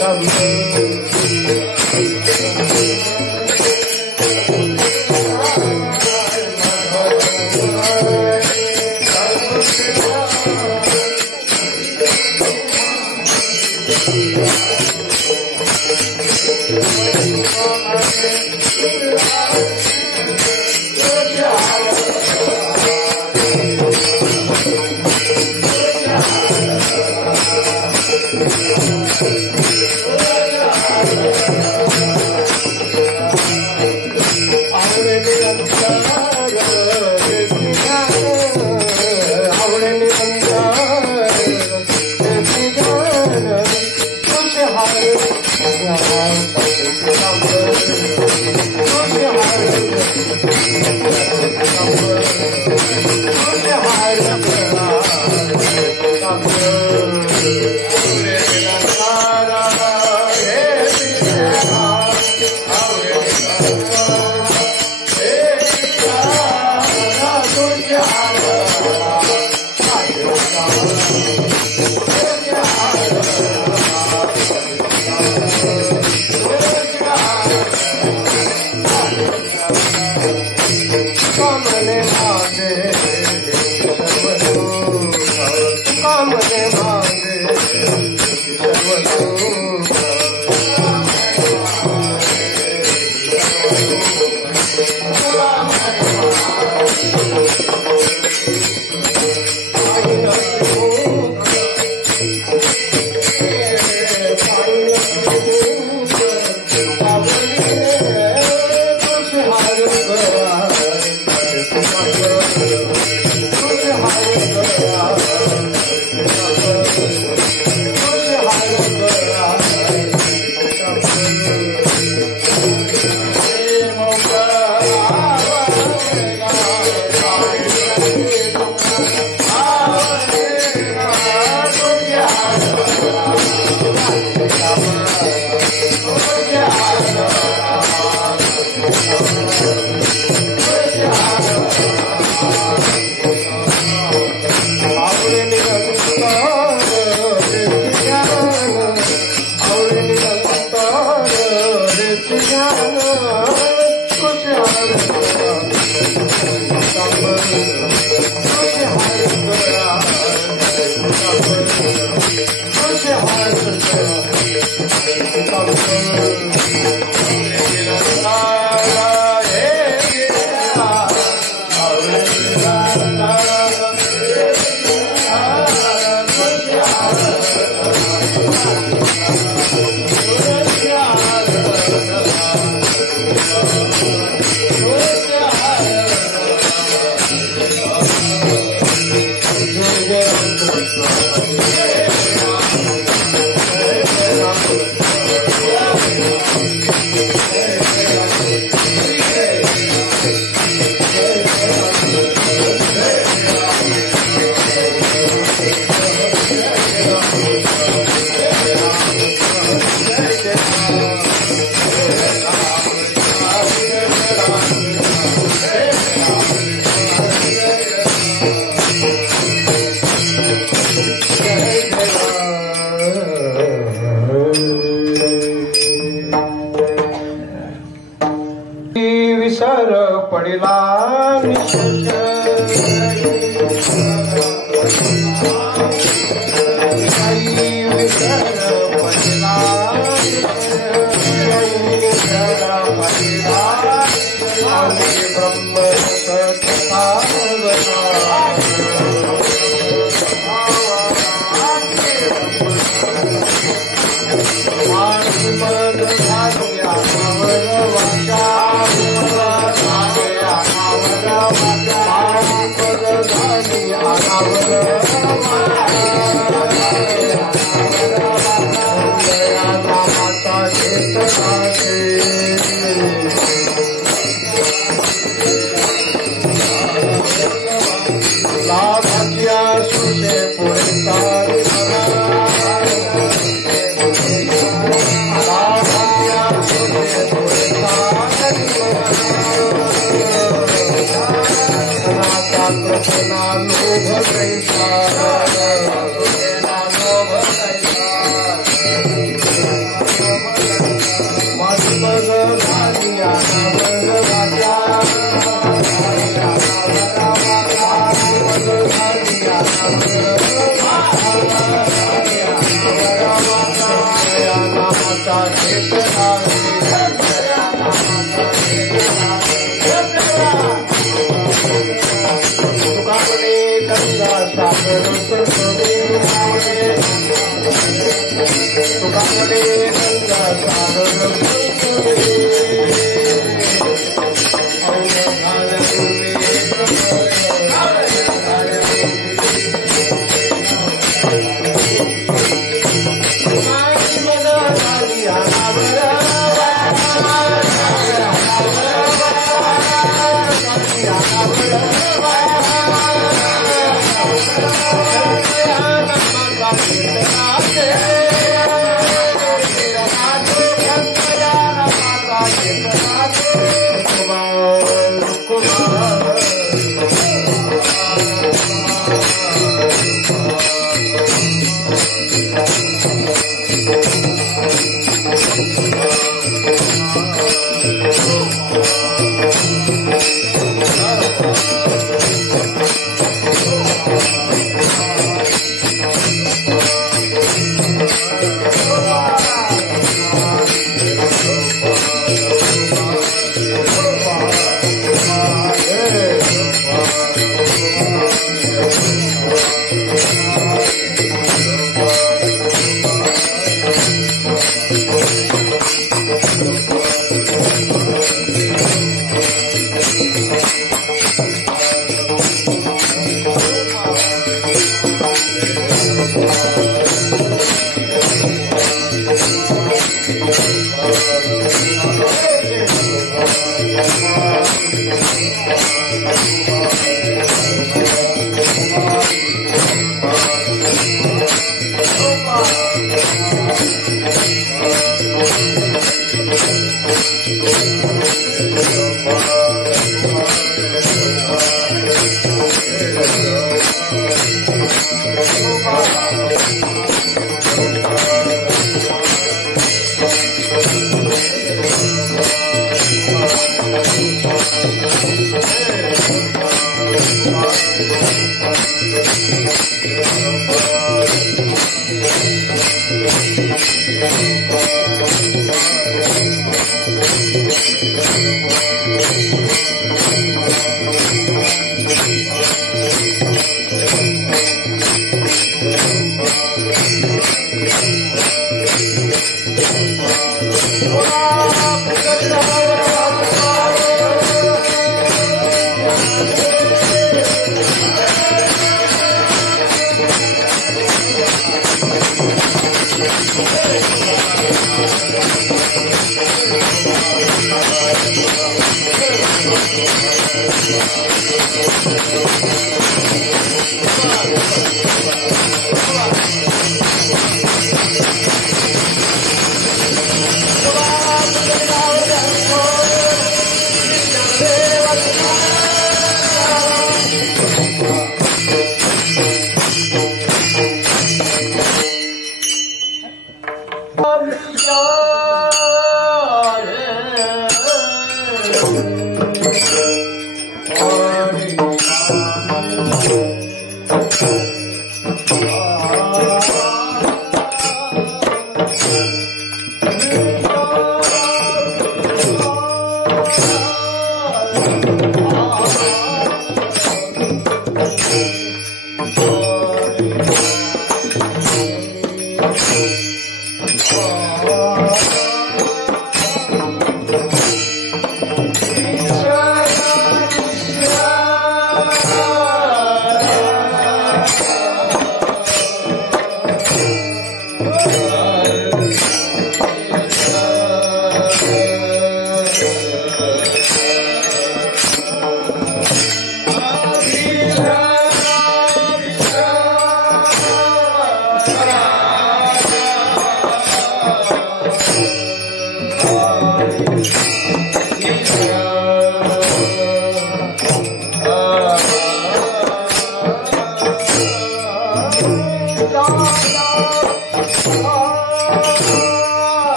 Hare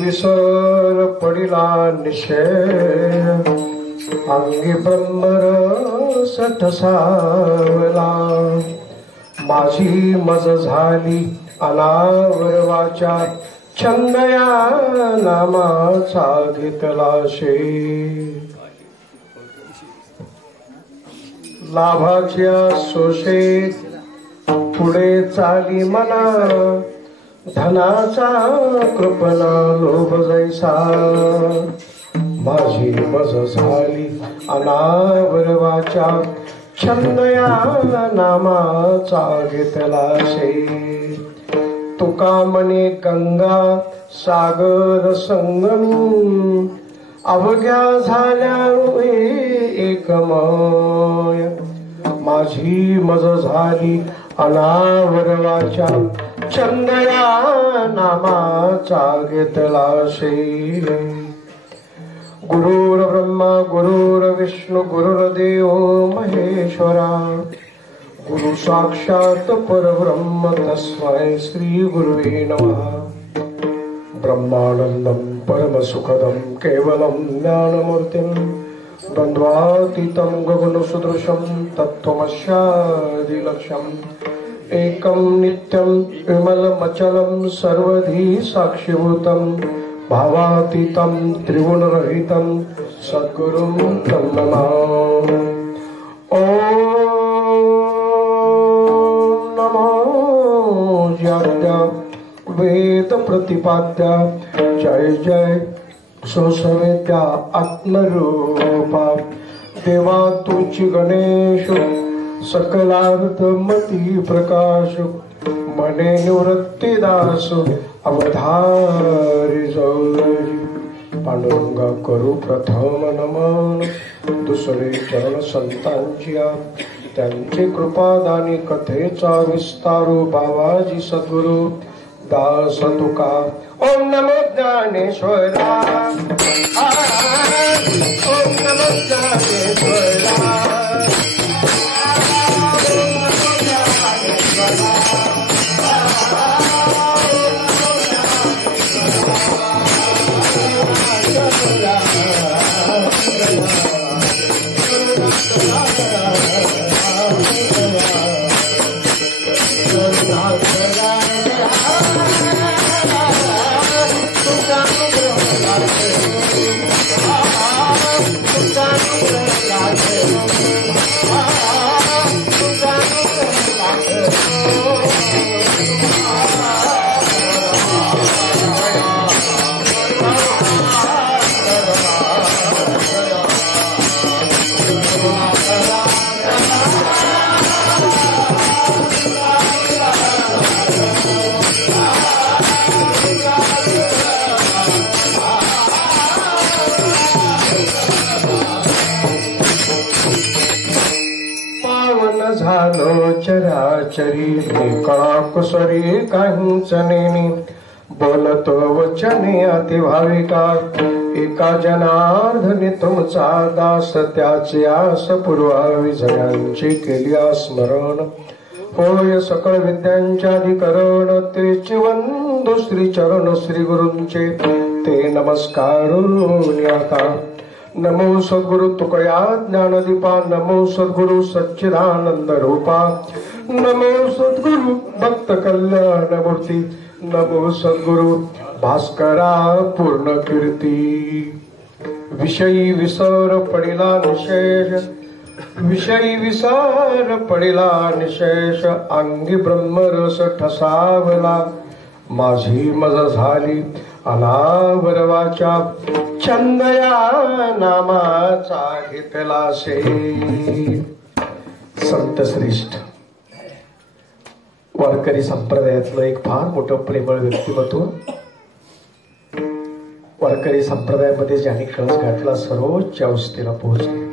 विसर पडिला निशय अंगी ब्रह्मरस ठसावला माझी मज झाली अनावर वाचा छंद या नामाचा घेतला शे लाभाच्या सोशे पुढे चाली मना धनाचा कृपणा लोभ जैसा माझी मज झाली अनावर वाचा छंद या नामाचा घेतला शे तुका म्हणे गंगा सागर संगमी अवघ्या झाल्या एकमय माझी मज झाली अनावर वाचा छंद या नामाचा घेतला शे गुरुर ब्रह्मा गुरुर विष्णु गुरुर्देव महेश्वरा गुरु साक्षात परब्रह्म तस्मै श्री गुरुवे नमः ब्रह्मानंदं परम सुखदं केवलं ज्ञानमूर्तिं द्वन्द्वातीतं गगनसदृशं तत्त्वमस्यादिलक्ष्यम् एकं नित्यं विमलमचलं सर्वधी साक्षिभूतं भावातीतं त्रिगुणरहितं सद्गुरुं तं नमामि। ॐ नमो ज्ञात्या वेद प्रतिपाद्या जय जय सुसवेद्या आत्मरूपा देवा तुझी गणेश सकलार्थमती प्रकाश मने निवृत्ती दास अवधारी जौरी पांडुरंगा करू प्रथम नमन दुसरे चरण संतांच्या त्यांचे कृपादानी कथेचा विस्तारू बाबाजी सद्गुरु दास तुका ओम नमो ज्ञानेश्वरा ओम नमो ज्ञानेश्वरा चराचरी कळा कुसरी काहींचनेनी बोलतो वचने अति भाविका एका जनार्दनी तुमचा दास त्याचे आस पूर्वा विजयांची केली स्मरण होय सकळ विद्यांच्या अधिकरण तेचे वंदू श्री चरण श्री गुरूंचे ते नमस्कार आता नमो सद्गुरु तुकया ज्ञानदीपा नमो सद्गुरु सच्चिदानंद रूपा नमो सद्गुरु भक्त कल्याण मूर्ती नमो सद्गुरु भास्करा पूर्ण कीर्ती विषयी विसर पडिला निशेष विषयी विसर पडिला निशेष अंगी ब्रह्मरस ठसावला माझी मज झाली अनावर वाचा छंद या नामाचा घेतला शे संत श्रेष्ठ वारकरी संप्रदायातलं एक फार मोठं प्रेमळ व्यक्तिमत्व वारकरी संप्रदायामध्ये ज्यांनी कळस घातला सर्वोच्च अवस्थेला पोहोचले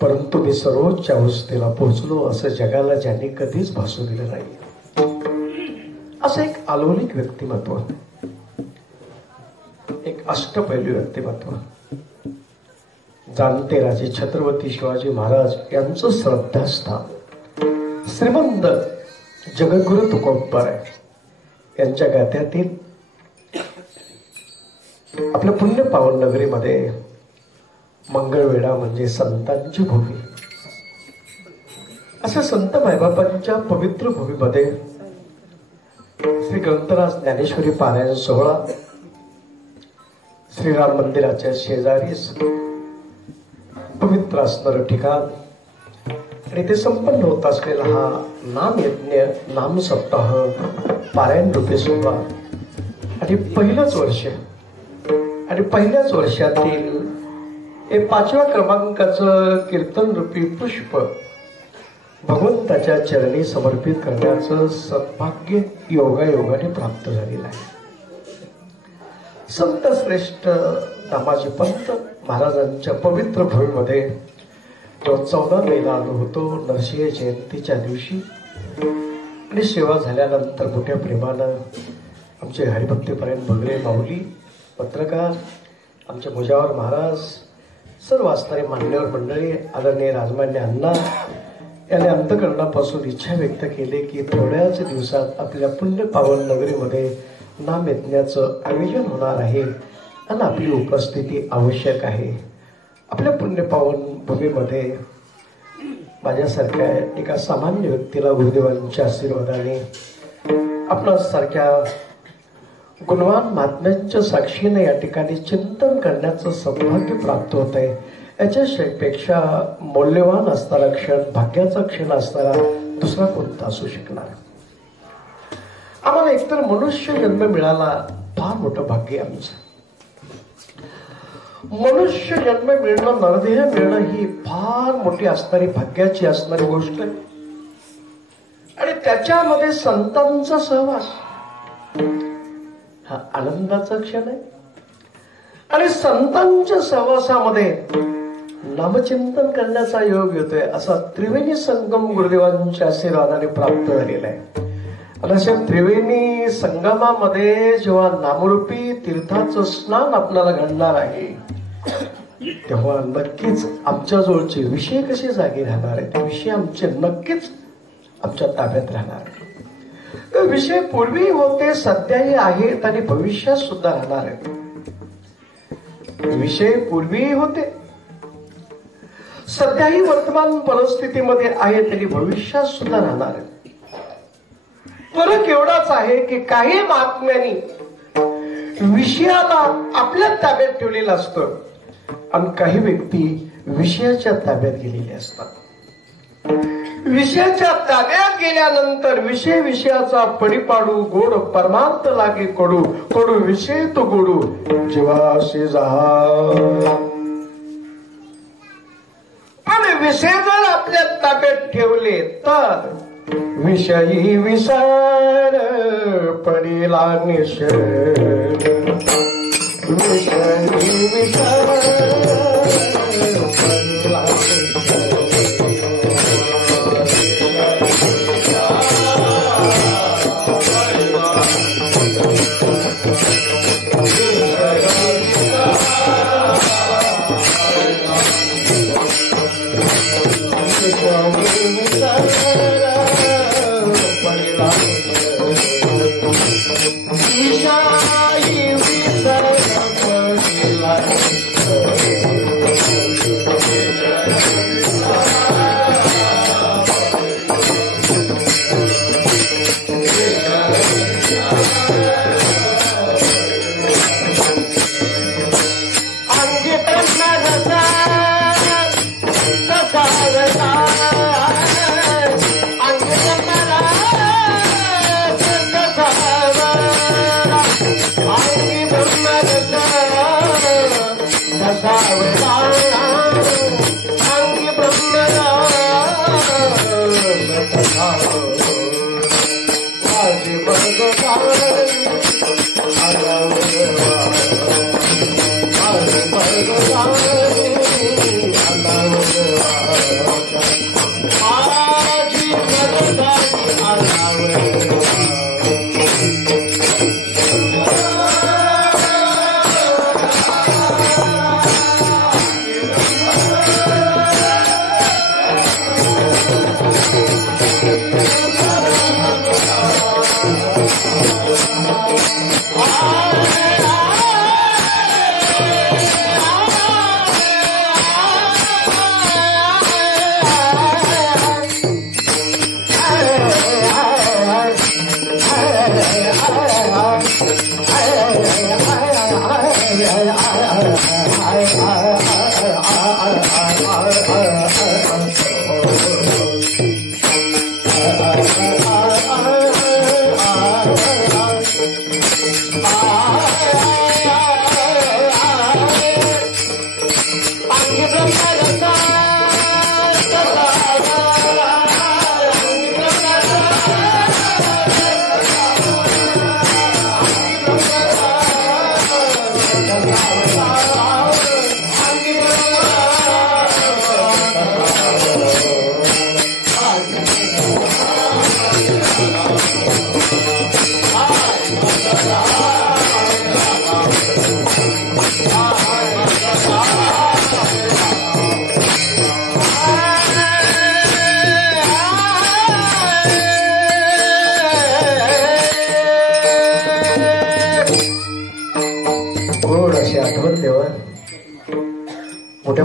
परंतु मी सर्वोच्च अवस्थेला पोहोचलो असं जगाला ज्यांनी कधीच भासू दिलं नाही असं एक अलौकिक व्यक्तिमत्व एक अष्टपैलू व्यक्तिमत्व जाणते राजे छत्रपती शिवाजी महाराज यांचं श्रद्धास्थान श्रीमंत जगद्गुरु तुकोबराय यांच्या गाथ्यातील आपल्या पुण्य पावन नगरीमध्ये मंगळवेढा म्हणजे संतांची भूमी अशा संत मायबापांच्या पवित्र भूमीमध्ये श्री ग्रंथराज ज्ञानेश्वरी पारायण सोहळा श्रीराम मंदिराच्या शेजारीच पवित्र असणारं ठिकाण आणि ते संपन्न होत असलेला हा नाम यज्ञ नाम सप्ताह पारायण रूपी सोहळा आणि पहिलंच वर्ष आणि पहिल्याच वर्षातील हे 5व्या क्रमांकाचं कीर्तन रूपी पुष्प भगवंताच्या चरणी समर्पित करण्याचं सद्भाग्य योगायोगाने प्राप्त झालेलं आहे. संत श्रेष्ठ दामाजी पंत महाराजांच्या पवित्र भूमीमध्ये 14 मेला आलो होतो नरसिंह जयंतीच्या दिवशी. आणि सेवा झाल्यानंतर मोठ्या प्रेमानं आमचे हरिभक्तीपरायण भगरे माऊली पत्रकार आमचे मुजावर महाराज सर्व असणारे मान्यवर मंडळी आदरणीय राजमान्य अण्णा याने अंतकरणापासून इच्छा व्यक्त केली की थोड्याच दिवसात आपल्या पुण्य पावन नगरीमध्ये नाम यज्ञाचं आयोजन होणार आहे आणि आपली उपस्थिती आवश्यक आहे. आपल्या पुण्य पावन भूमीमध्ये माझ्यासारख्या एका सामान्य व्यक्तीला गुरुदेवांच्या आशीर्वादाने आपणासारख्या गुणवान महात्म्यांच्या साक्षीने या ठिकाणी चिंतन करण्याचं सौभाग्य प्राप्त होत आहे. याच्यापेक्षा मौल्यवान असणारा क्षण भाग्याचा क्षण असणारा दुसरा कोणता असू शकणार. आम्हाला एकतर मनुष्य जन्म मिळाला फार मोठं भाग्य आमचं. मनुष्य जन्म मिळणं नरदेह मिळणं ही फार मोठी असणारी भाग्याची असणारी गोष्ट आहे. आणि त्याच्यामध्ये संतांचा सहवास हा आनंदाचा क्षण आहे. आणि संतांच्या सहवासामध्ये नामचिंतन करण्याचा योग येतोय असा त्रिवेणी संगम गुरुदेवांच्या आशीर्वादाने प्राप्त झालेला आहे. आणि अशा त्रिवेणी संगमामध्ये जेव्हा नामरूपी तीर्थाचं स्नान आपल्याला घडणार आहे तेव्हा नक्कीच आमच्या जवळचे विषय कसे जागे राहणार आहेत. विषय आमचे नक्कीच आमच्या ताब्यात राहणार आहे. विषय पूर्वी होते सध्याही आहेत आणि भविष्यात सुद्धा राहणार आहेत. विषय पूर्वीही होते सध्याही वर्तमान परिस्थितीमध्ये आहेत आणि भविष्यात सुद्धा राहणार आहेत. फरक एवढाच आहे की काही महात्म्यांनी विषयाला आपल्या ताब्यात ठेवलेलं असतं आणि काही व्यक्ती विषयाच्या ताब्यात गेलेले असतात. विषयाच्या ताब्यात गेल्यानंतर विषय विषयाचा परिपाडू गोड परमार्थ लागे कडू कडू विषय तो गोडू जीवाशी जहा. पण विषय जर आपल्या ताब्यात ठेवले तर विषयी विसार पडिला निषेध. विषयी विसार पडिला निषेध. Allah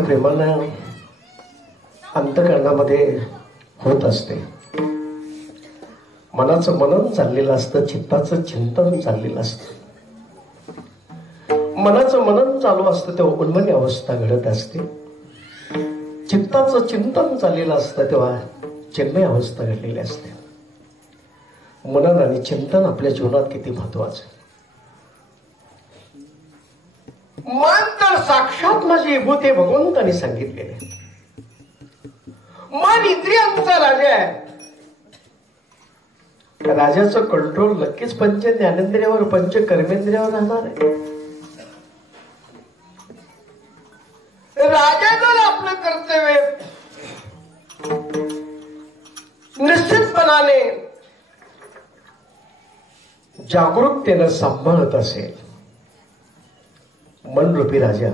त्या प्रेमानं अंतःकरणामध्ये होत असते. मनाचं मनन चाललेलं असतं, चित्ताचं चिंतन चाललेलं असतं. मनाचं मनन चालू असतं तेव्हा उन्मनी अवस्था घडत असते. चित्ताचं चिंतन चाललेलं असतं तेव्हा चिन्मय अवस्था घडलेली असते. मनन आणि चिंतन आपल्या जीवनात किती महत्वाचं. मन तर साक्षात माझी विभूती आहे भगवंतांनी सांगितलेले. मन इंद्रियांचा राजा आहे. राजाचं कंट्रोल नक्कीच पंच ज्ञानेंद्रियावर पंच कर्मेंद्रियावर राहणार आहे. राजाचं आपलं कर्तव्य निश्चितपणाने जागरूकतेनं सांभाळत असेल. मनरूपी राजा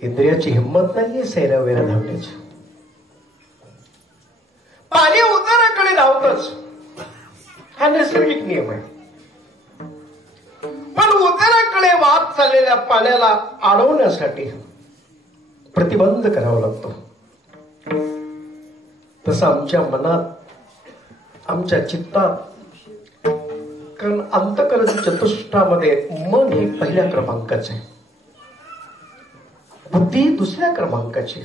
इंद्रियाची हिंमत नाहीये सैरावेरा धावण्याची. पाणी उताराकडे धावतच, हा नैसर्गिक नियम आहे. पण उताराकडे वाहत चाललेल्या पाण्याला अडवण्यासाठी प्रतिबंध करावा लागतो. तसं आमच्या मनात, आमच्या चित्तात, कारण अंतःकरण चतुष्टामध्ये मन हे पहिल्या क्रमांकाचे, बुद्धी दुसऱ्या क्रमांकाची,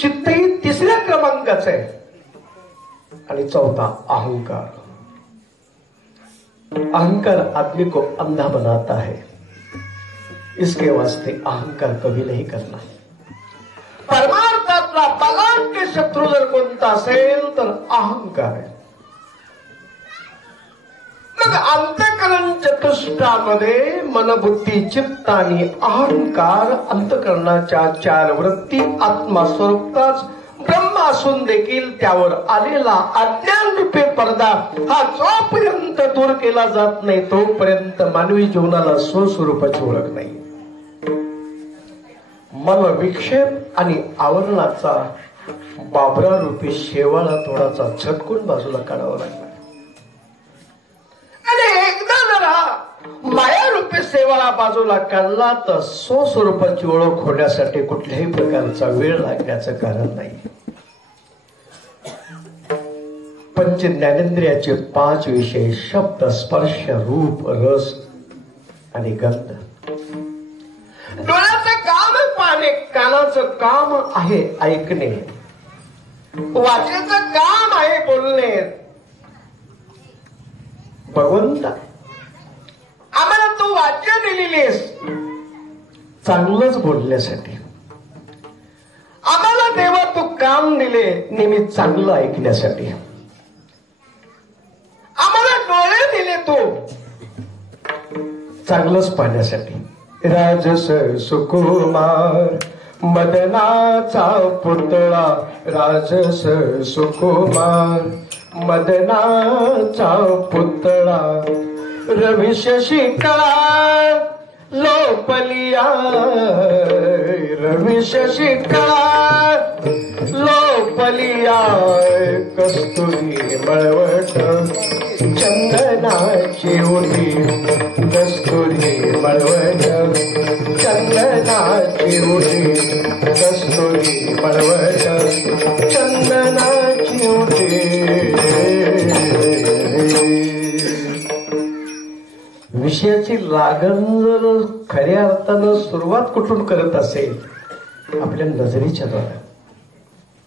चित्त ही तिसऱ्या क्रमांकाचं आहे आणि चौथा अहंकार. अहंकार आदमी को अंधा बनाता है, इसके वास्ते अहंकार कभी नहीं करना. परमार्थातला बलाढ्य शत्रू जर कोणता असेल तर अहंकार आहे. मग अंतःकरण चतुष्टामध्ये मनबुद्धी चित्त आणि अहंकार, अंतःकरणाच्या चार वृत्ती, आत्मा स्वरूपाच ब्रह्म असून देखील त्यावर आलेला अज्ञान रूपी पडदा हा जोपर्यंत दूर केला जात नाही तोपर्यंत मानवी जीवनाला स्वस्वरूपाची ओळख नाही. मन विक्षेप आणि आवरणाचा बाबरा रूपी शेवाळा थोडासा झटकून बाजूला काढावा लागला. आणि एकदा जरा माया रूपी शेवाळा बाजूला काढला तर स्वस्वरूपाची ओळख होण्यासाठी कुठल्याही प्रकारचा वेळ लागण्याचं कारण नाही. पंच ज्ञानेंद्रियाचे 5 विषय शब्द, स्पर्श, रूप, रस आणि गंध. डोळ्याचं काम पाहणे, कानाचं काम आहे ऐकणे, वाचेचं काम आहे बोलणे. भगवंता आम्हाला तू वाच्य दिलेली आहेस चांगलंच बोलण्यासाठी. आम्हाला देवा तू काम दिले नेहमी चांगलं ऐकण्यासाठी. आम्हाला डोळे दिले तू चांगलंच पाहण्यासाठी. राजस सुकुमार मदनाचा पुतळा, राजस सुकुमार मदनाचा पुतळा, रवी शशिकळा लोपलिया, रवी शशिकळा लोपलिया, कस्तुरी मळवट चंदनाची उठी, कस्तुरी मळवट चंदनाची उठी, कस्तुरी मळवट चंदनाची उठी. विषयाची लागण जर खऱ्या अर्थानं सुरुवात कुठून करत असेल, आपल्या नजरेच्या द्वारे.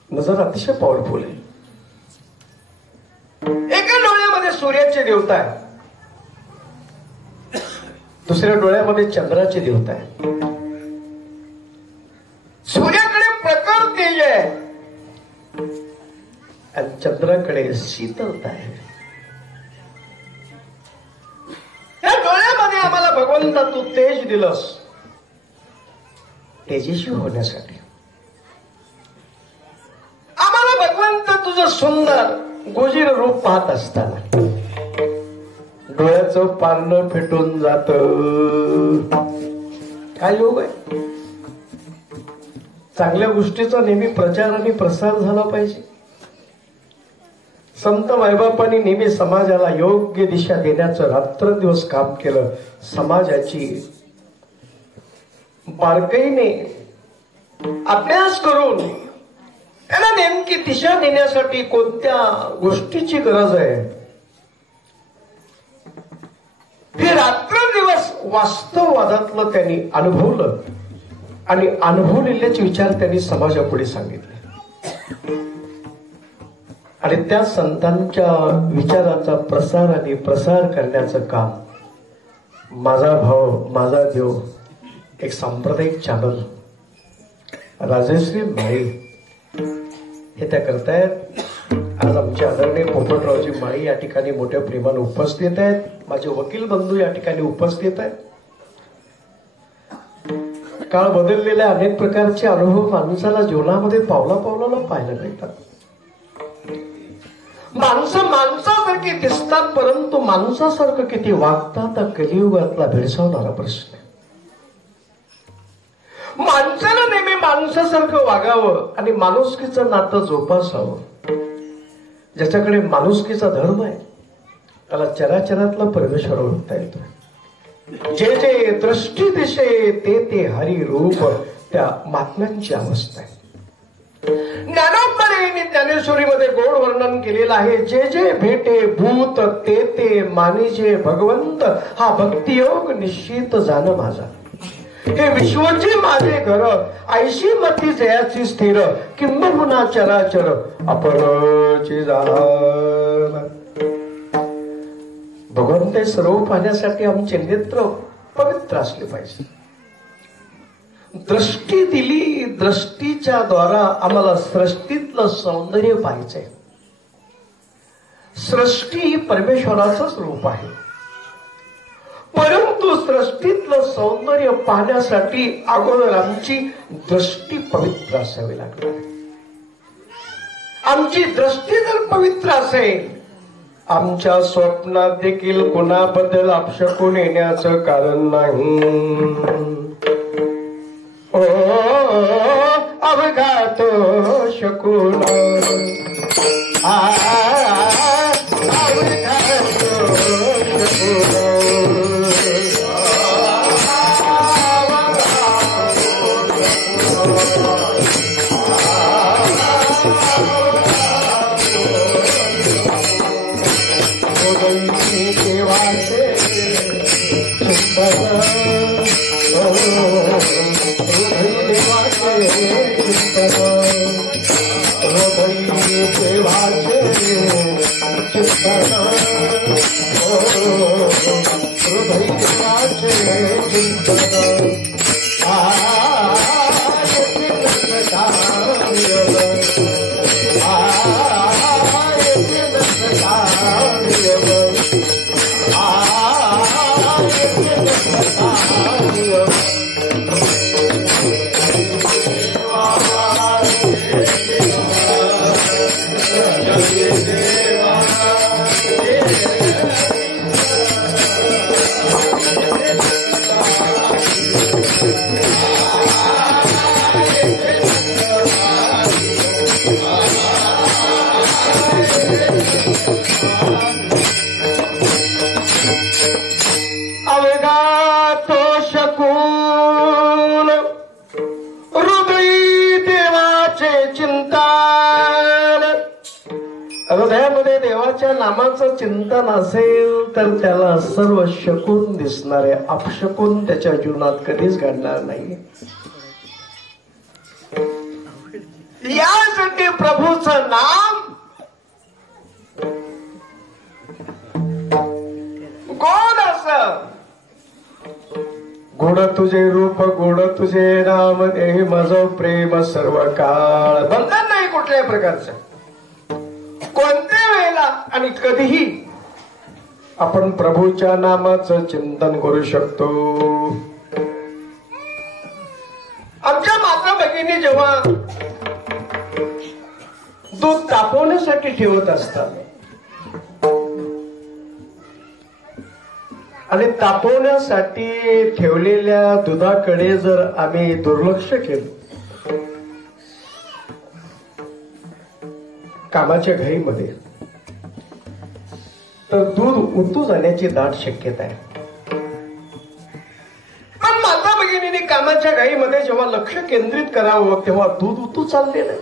नजर अतिशय पॉवरफुल आहे. एका डोळ्यामध्ये सूर्याची देवता आहे, दुसऱ्या डोळ्यामध्ये चंद्राची देवता आहे. सूर्याकडे प्रखर तेज आहे आणि चंद्राकडे शीतलता आहे. या डोळ्यामध्ये आम्हाला भगवंता तू तेज दिलंस तेजस्वी होण्यासाठी. आम्हाला भगवंत तुझं सुंदर गोजीर रूप पाहत असताना डोळ्याचं पारणं फेटून जात. काय योग आहे. चांगल्या गोष्टीचा नेहमी प्रचार आणि प्रसार झाला पाहिजे. संत मायबापांनी नेहमी समाजाला योग्य दिशा देण्याचं रात्रंदिवस काम केलं. समाजाची बारकाईने अभ्यास करून त्याला नेमकी दिशा देण्यासाठी कोणत्या गोष्टीची गरज आहे हे रात्रंदिवस वास्तववादातलं त्यांनी अनुभवलं आणि अनुभवलेलेच विचार त्यांनी समाजापुढे सांगितले आणि त्या संतांच्या विचाराचा प्रसार आणि प्रसार करण्याचं काम माझा भाव माझा देव एक सांप्रदायिक चॅनल राजश्री माळी हे त्या करतायत. आज आमचे आदरणीय पोपटरावजी माळी या ठिकाणी मोठ्या प्रेमाने उपस्थित आहेत. माझे वकील बंधू या ठिकाणी उपस्थित आहेत. काळ बदललेल्या अनेक प्रकारचे अनुभव माणसाला जीवनामध्ये पावला पावलाला पाहायला मिळतात. माणसं माणसासारखी दिसतात परंतु माणसासारखं किती वागतात हा कलियुगातला भेडसावणारा प्रश्न आहे. माणसाला नेहमी माणसासारखं वागावं आणि माणुसकीचं नातं जोपासावं. ज्याच्याकडे माणुसकीचा धर्म आहे त्याला चराचरातला परमेश्वर ओळखता येतो. जे जे दृष्टी दिशे ते ते हरी रूप त्या महात्म्यांची अवस्था आहे. ज्ञानोबा ज्ञानेश्वरीमध्ये गोड वर्णन केलेलं आहे. जे जे भेटे भूत ते ते मानिजे भगवंत हा भक्तियोग निश्चित जाण माझा. हे विश्वचे माझे घर ऐशी मती जयाची स्थिर किंबहुना चराचर अपरची जाण. भगवंत सर्व पाहण्यासाठी आमचे नेत्र पवित्र असले पाहिजे. दृष्टी दिली दृष्टीच्या द्वारा आम्हाला सृष्टीतलं सौंदर्य पाहायचंय. सृष्टी ही परमेश्वराचंच रूप आहे परंतु सृष्टीतलं सौंदर्य पाहण्यासाठी अगोदर आमची दृष्टी पवित्र असावी लागणार. आमची दृष्टी जर पवित्र असेल आमच्या स्वप्नात देखील कुणाबद्दल अपशकून येण्याचं कारण नाही. ओ अवघात शकून हृदयामध्ये देवाच्या नामाचं चिंतन असेल तर त्याला सर्व शकून दिसणारे अपशकून त्याच्या जीवनात कधीच घडणार नाही. यासाठी प्रभूचं नाम गोड असं. गोड तुझे रूप गोड तुझे नाम देही माझं प्रेम सर्व काळ. बंधन नाही कुठल्याही प्रकारचं. कोणत्या वेळेला आणि कधीही आपण प्रभूच्या नामाचं चिंतन करू शकतो. आमच्या माता भगिनी जेव्हा दूध तापवण्यासाठी ठेवत असतात आणि तापवण्यासाठी ठेवलेल्या दुधाकडे जर आम्ही दुर्लक्ष केलं कामाच्या घाईमध्ये तर दूध उतू जाण्याची दाट शक्यता आहे. पण माता भगिनीने कामाच्या घाईत लक्ष केंद्रित करावं तेव्हा दूध उतू चाललेलं आहे.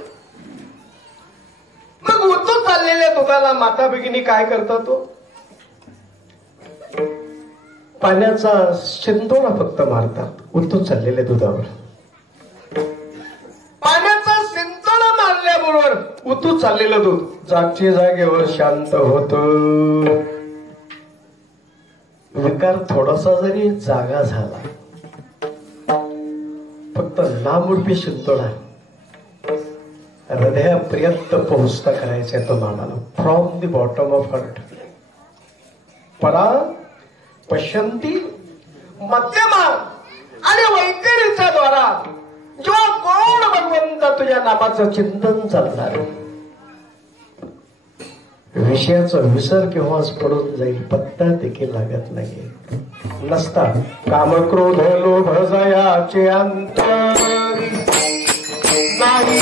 मग उतू चाललेल्या दुधाला माता भगिनी काय करतात? तो पाण्याचा शिंतोडा फक्त मारतात उतू चाललेल्या दुधावर. पाण्याचा शिंतोडा मारल्याबरोबर उतू चाललेलं दूध जागच्या जागेवर शांत होत. विकार थोडासा जरी जागा झाला, फक्त नामरूपी शिंतोडा हृदयापर्यंत पोहोचता करायचा तो मानाला. From the bottom of heart परा पश्यंती मध्यमा आणि वैखरीच्या द्वारा जो कोण भगवंत तुझ्या नामाचं चिंतन चालणार, विषयाचा विसर केव्हाच पडून जाईल पत्ता देखील लागत नाही. नसता काम क्रोध लोभ जयाचे अंत नाही.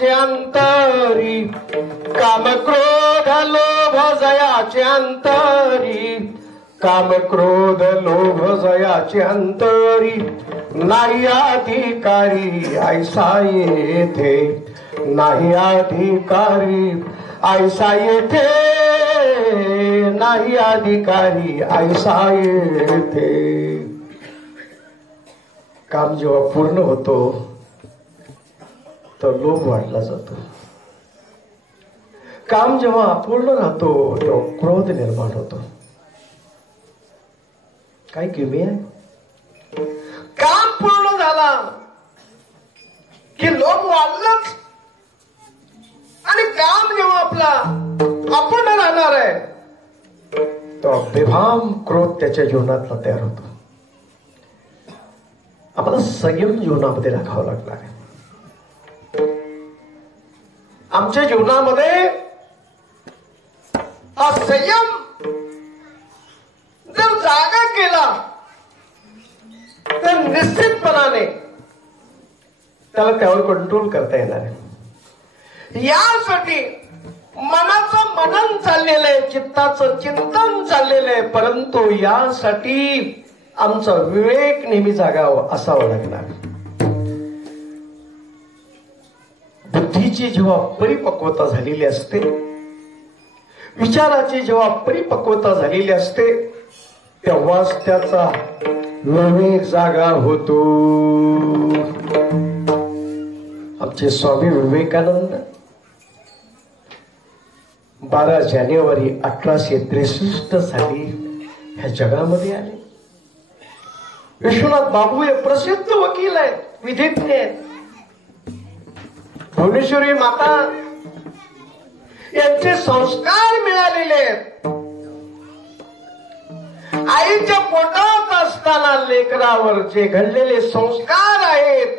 अंतरी काम क्रोध लोभ जयाचे अंतरी काम क्रोध लोभ जयाचे अंतरी नाही अधिकारी ऐसा येथे नाही अधिकारी ऐसा येथे नाही अधिकारी ऐसा येथे. काम जेव्हा पूर्ण होतो तर लोभ वाढला जातो. काम जेव्हा अपूर्ण राहतो तेव्हा क्रोध निर्माण होतो. काय किमी आहे? काम पूर्ण झाला की लोभ वाढलंच, आणि काम जेव्हा आपला अपूर्ण राहणार आहे तो बेभाम क्रोध त्याच्या जीवनातला तयार होतो. आपल्याला संयम जीवनामध्ये राखावं लागणार आहे. आमच्या जीवनामध्ये हा संयम जर जागा केला तर निश्चितपणाने त्याला त्यावर कंट्रोल करता येणार आहे. यासाठी मनाचं मनन चाललेलं आहे, चित्ताचं चिंतन चाललेलं आहे, परंतु यासाठी आमचा विवेक नेहमी जागा असावा लागणार. बुद्धीची जेव्हा परिपक्वता झालेली असते, विचाराची जेव्हा परिपक्वता झालेली असते, तेव्हाच त्याचा विवेक जागा होतो. आमचे स्वामी विवेकानंद 12 जानेवारी 1863 साली ह्या जगामध्ये आले. विश्वनाथ बाबू हे प्रसिद्ध वकील आहेत, विधिज्ञ आहेत. भुवनेश्वरी माता यांचे संस्कार मिळालेले आहेत. आईच्या पोटात असताना लेकरावर जे घडलेले संस्कार आहेत,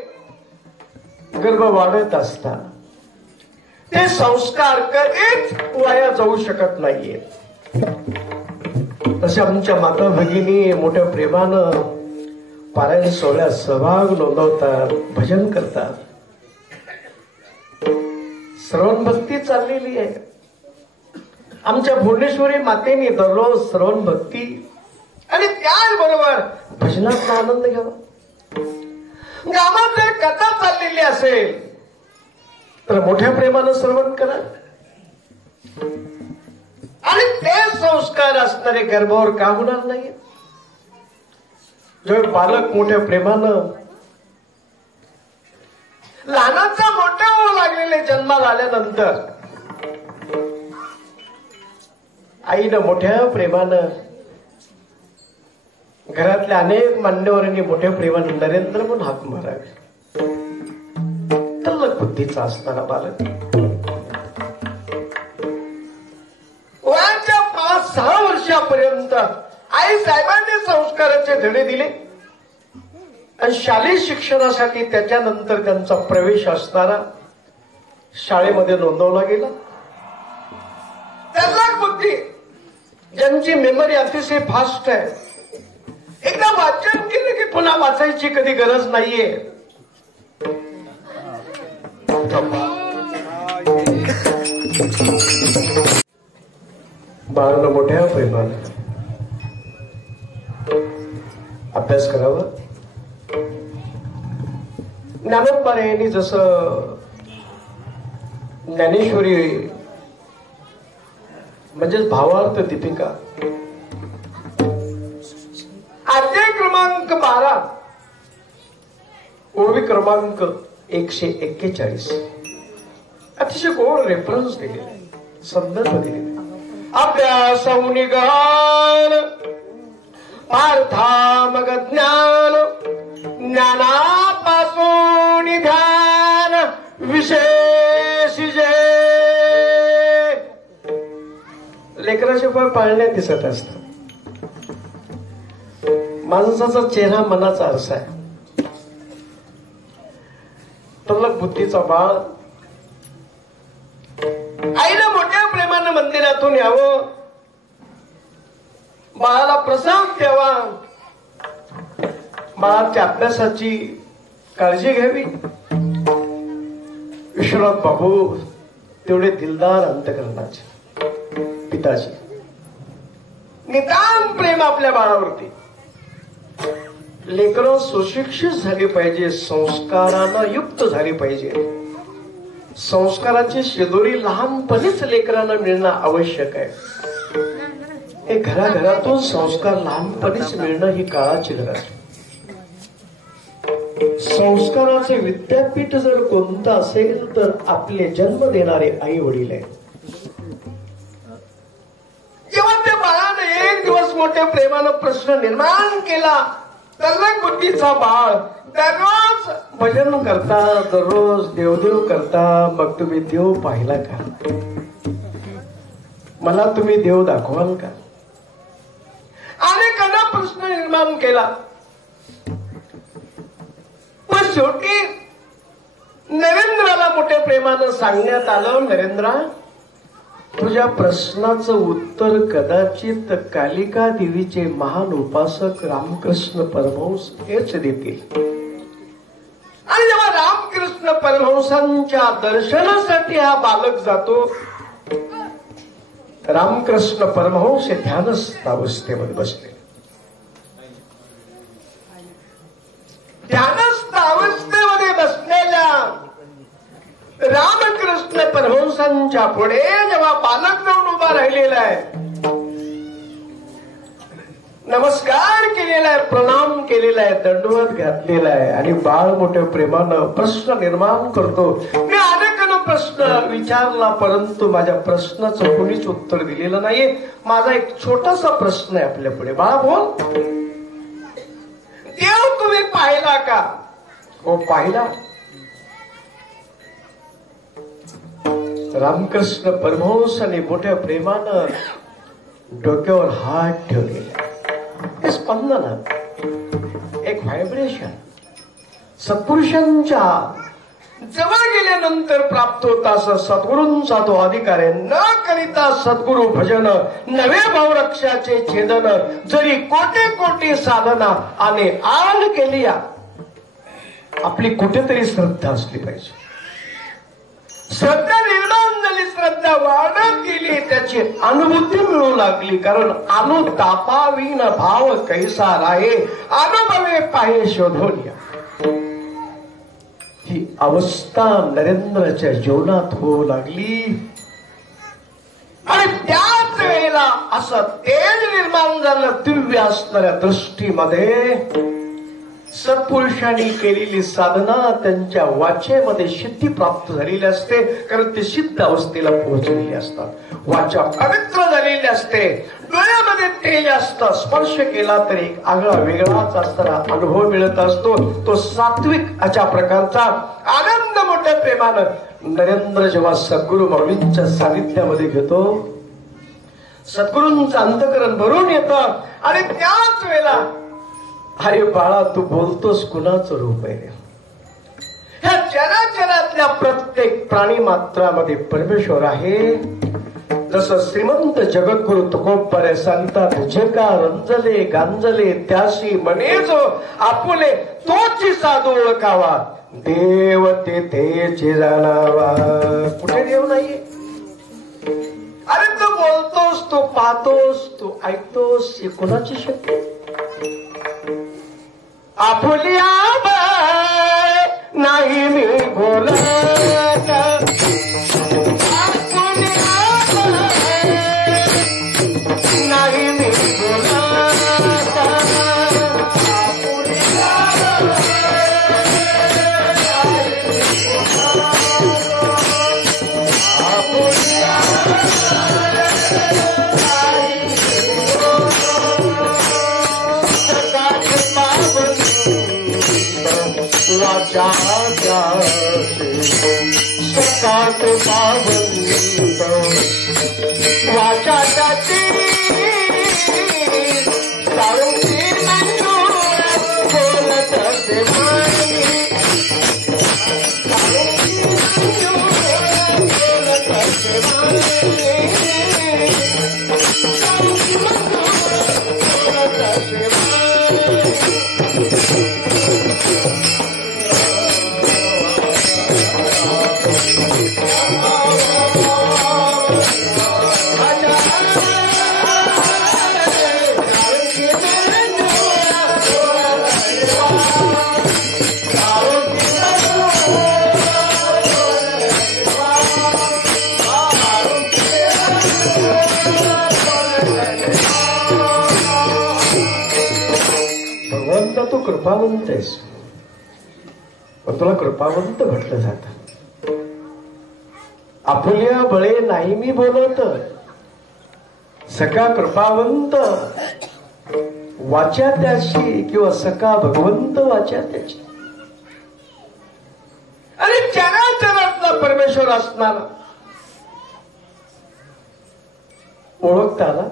गर्भ वाढत असताना ते संस्कार कधीच वाया जाऊ शकत नाहीये. तसे आमच्या माता भगिनी मोठ्या प्रेमानं पारायण सोहळ्यात सहभाग नोंदवतात, भजन करतात. श्रवण भक्ती चाललेली आहे. आमच्या भुवनेश्वरी मातेने दररोज श्रवण भक्ती आणि त्याचबरोबर भजनाचा आनंद घ्यावा. गावात जर कथा चाललेली असेल तर मोठ्या प्रेमानं श्रवण करा, आणि ते संस्कार असणारे गर्भावर का होणार नाही. जेव्हा बालक मोठ्या प्रेमानं लहानाचा मोठा होऊ लागलेले जन्माला आल्यानंतर आईनं मोठ्या प्रेमानं, घरातल्या अनेक मान्यवरांनी मोठ्या प्रेमानं नरेंद्र म्हणून हाक मारावे. तल्लख बुद्धीचा असणारा बालक आई साहेबांनी संस्काराचे धडे दिले आणि शालेय शिक्षणासाठी त्याच्यानंतर त्यांचा प्रवेश असणारा शाळेमध्ये नोंदवला गेला. त्याला बुद्धी, ज्यांची मेमरी अतिशय फास्ट आहे, एकदा वाचन केलं की पुन्हा वाचायची कधी गरज नाहीये. बाळांना मोठ्या प्रेमाने अभ्यास करावा. ज्ञानोबारायांनी जसं ज्ञानेश्वरी म्हणजेच भावार्थ दीपिका अध्याय क्रमांक 12 ओळी क्रमांक 141 अतिशय गोड रेफरन्स दिलेला आहे, संदर्भ दिलेला. अभ्यासौनि गहन पार्थामग ज्ञान, ज्ञानापासून ध्यान विशेष जे. लेकराचे फळ पाळण्यात दिसत असत. माणसाचा चेहरा मनाचा आरसा आहे. तल्लख बुद्धीचा बाळ आईला मोठ्या प्रेमानं मंदिरातून यावं, बाळाला प्रसाद द्यावा, बाळाच्या अभ्यासाची काळजी घ्यावी. विश्वनाथ बाबू तेवढे दिलदार अंतकरणाचे पिताजी, नितांत प्रेम आपल्या बाळावरती. लेकरं सुशिक्षित झाली पाहिजे, संस्कारानं युक्त झाली पाहिजे. संस्काराची शिदोरी लहानपणीच लेकरांना मिळणं आवश्यक आहे. हे घराघरातून संस्कार लहानपणीच मिळणं ही काळाची गरज आहे. संस्काराचे विद्यापीठ जर कोणतं असेल तर आपले जन्म देणारे आई वडील आहे. जेव्हा त्या बाळाने एक दिवस मोठ्या प्रेमानं प्रश्न निर्माण केला, तल्लख बुद्धीचा बाळ दररोज भजन करता, दररोज देवदेव करता, मग तुम्ही देव पाहिला का? मला तुम्ही देव दाखवाल का? अनेकांना प्रश्न निर्माण केला. पण शेवटी नरेंद्राला मोठ्या प्रेमानं सांगण्यात आलं, नरेंद्रा, तुझ्या प्रश्नाचं उत्तर कदाचित कालिका देवीचे महान उपासक रामकृष्ण परमहंस हेच देतील. आणि जेव्हा रामकृष्ण परमहंसांच्या दर्शनासाठी हा बालक जातो, रामकृष्ण परमहंस हे ध्यानस्थ अवस्थेमध्ये बसले. ध्यानस्थ अवस्थेमध्ये बसलेल्या रामकृष्ण परमहंसांच्या पुढे जेव्हा बालक जाऊन उभा राहिलेला आहे, नमस्कार केलेला आहे, प्रणाम केलेला आहे, दंडवत घातलेला आहे, आणि बाळ मोठ्या प्रेमानं प्रश्न निर्माण करतो. मी अनेकांना प्रश्न विचारला, परंतु माझ्या प्रश्नाचं कोणीच उत्तर दिलेलं नाहीये. माझा एक छोटासा प्रश्न आहे आपल्या पुढे. बाळा बोल, देव तुम्ही पाहिला का? हो, पाहिला. रामकृष्ण परमहंसाने मोठ्या प्रेमानं डोक्यावर हात ठेवलेला. हे स्पंदन, एक व्हायब्रेशन सत्पुरुषांच्या जवळ गेल्यानंतर प्राप्त होता. असं सद्गुरूंचा तो अधिकार आहे. न करिता सद्गुरु भजन, नवे भावरक्षाचे छेदन, जरी कोटी कोटी साधना आणि आल केली, आपली कुठेतरी श्रद्धा असली पाहिजे. श्रद्धा निर्माण झाली, श्रद्धा वाढत गेली, त्याची अनुभूती मिळू लागली. कारण अनुतापाविन भाव कैसा राहे, अनुभवे पाहे शोधोनिया. ही अवस्था नरेंद्राच्या जीवनात होऊ लागली. आणि त्याच वेळेला असं तेज निर्माण झालं दिव्य असणाऱ्या दृष्टीमध्ये. सत्पुरुषांनी केलेली साधना त्यांच्या वाचेमध्ये सिद्धी प्राप्त झालेली असते, कारण ते सिद्ध अवस्थेला पोहोचलेले असतात. वाचा पवित्र झालेली असते, डोळ्यामध्ये तेज असतं, स्पर्श केला तरी एक आगळा वेगळाच असताना अनुभव मिळत असतो. तो सात्विक अशा प्रकारचा आनंद मोठ्या प्रेमानं नरेंद्र जेव्हा सद्गुरु माऊलींच्या सानिध्यामध्ये घेतो, सद्गुरूंचं अंतकरण भरून येतं आणि त्याच वेळेला अरे बाळा तू बोलतोस कुणाचं रूप आहे? ह्या जनाचरातल्या प्रत्येक प्राणी मात्रामध्ये परमेश्वर आहे. जसं श्रीमंत जगद्गुरु तुकोबरे सांगतात, जे का रंजले गांजले त्याशी म्हणे जो आपुले तोची साधू ओळखावा, देव तेथे जाणावा. कुठे देव नाहीये? अरे तू बोलतोस, तू पाहतोस, तू ऐकतोस, ही कुणाची शक्ती? आपुल्या नाही मी बोलत, नाही मी सकात पावंत वाचा जाती साळुंकी मंजूर बोलत असे माई, साळुंकी मंजूर बोलत असे माई, साळुंकी मंजूर बोलत असे माई. तू कृपावंत आहेस, पण तुला कृपावंत म्हटलं जात. आपुल्या बळे नाही मी बोलत, सका कृपावंत वाचा त्याशी, किंवा सका भगवंत वाचा त्याची. आणि चराचरातला परमेश्वर असणारा ओळखता आला.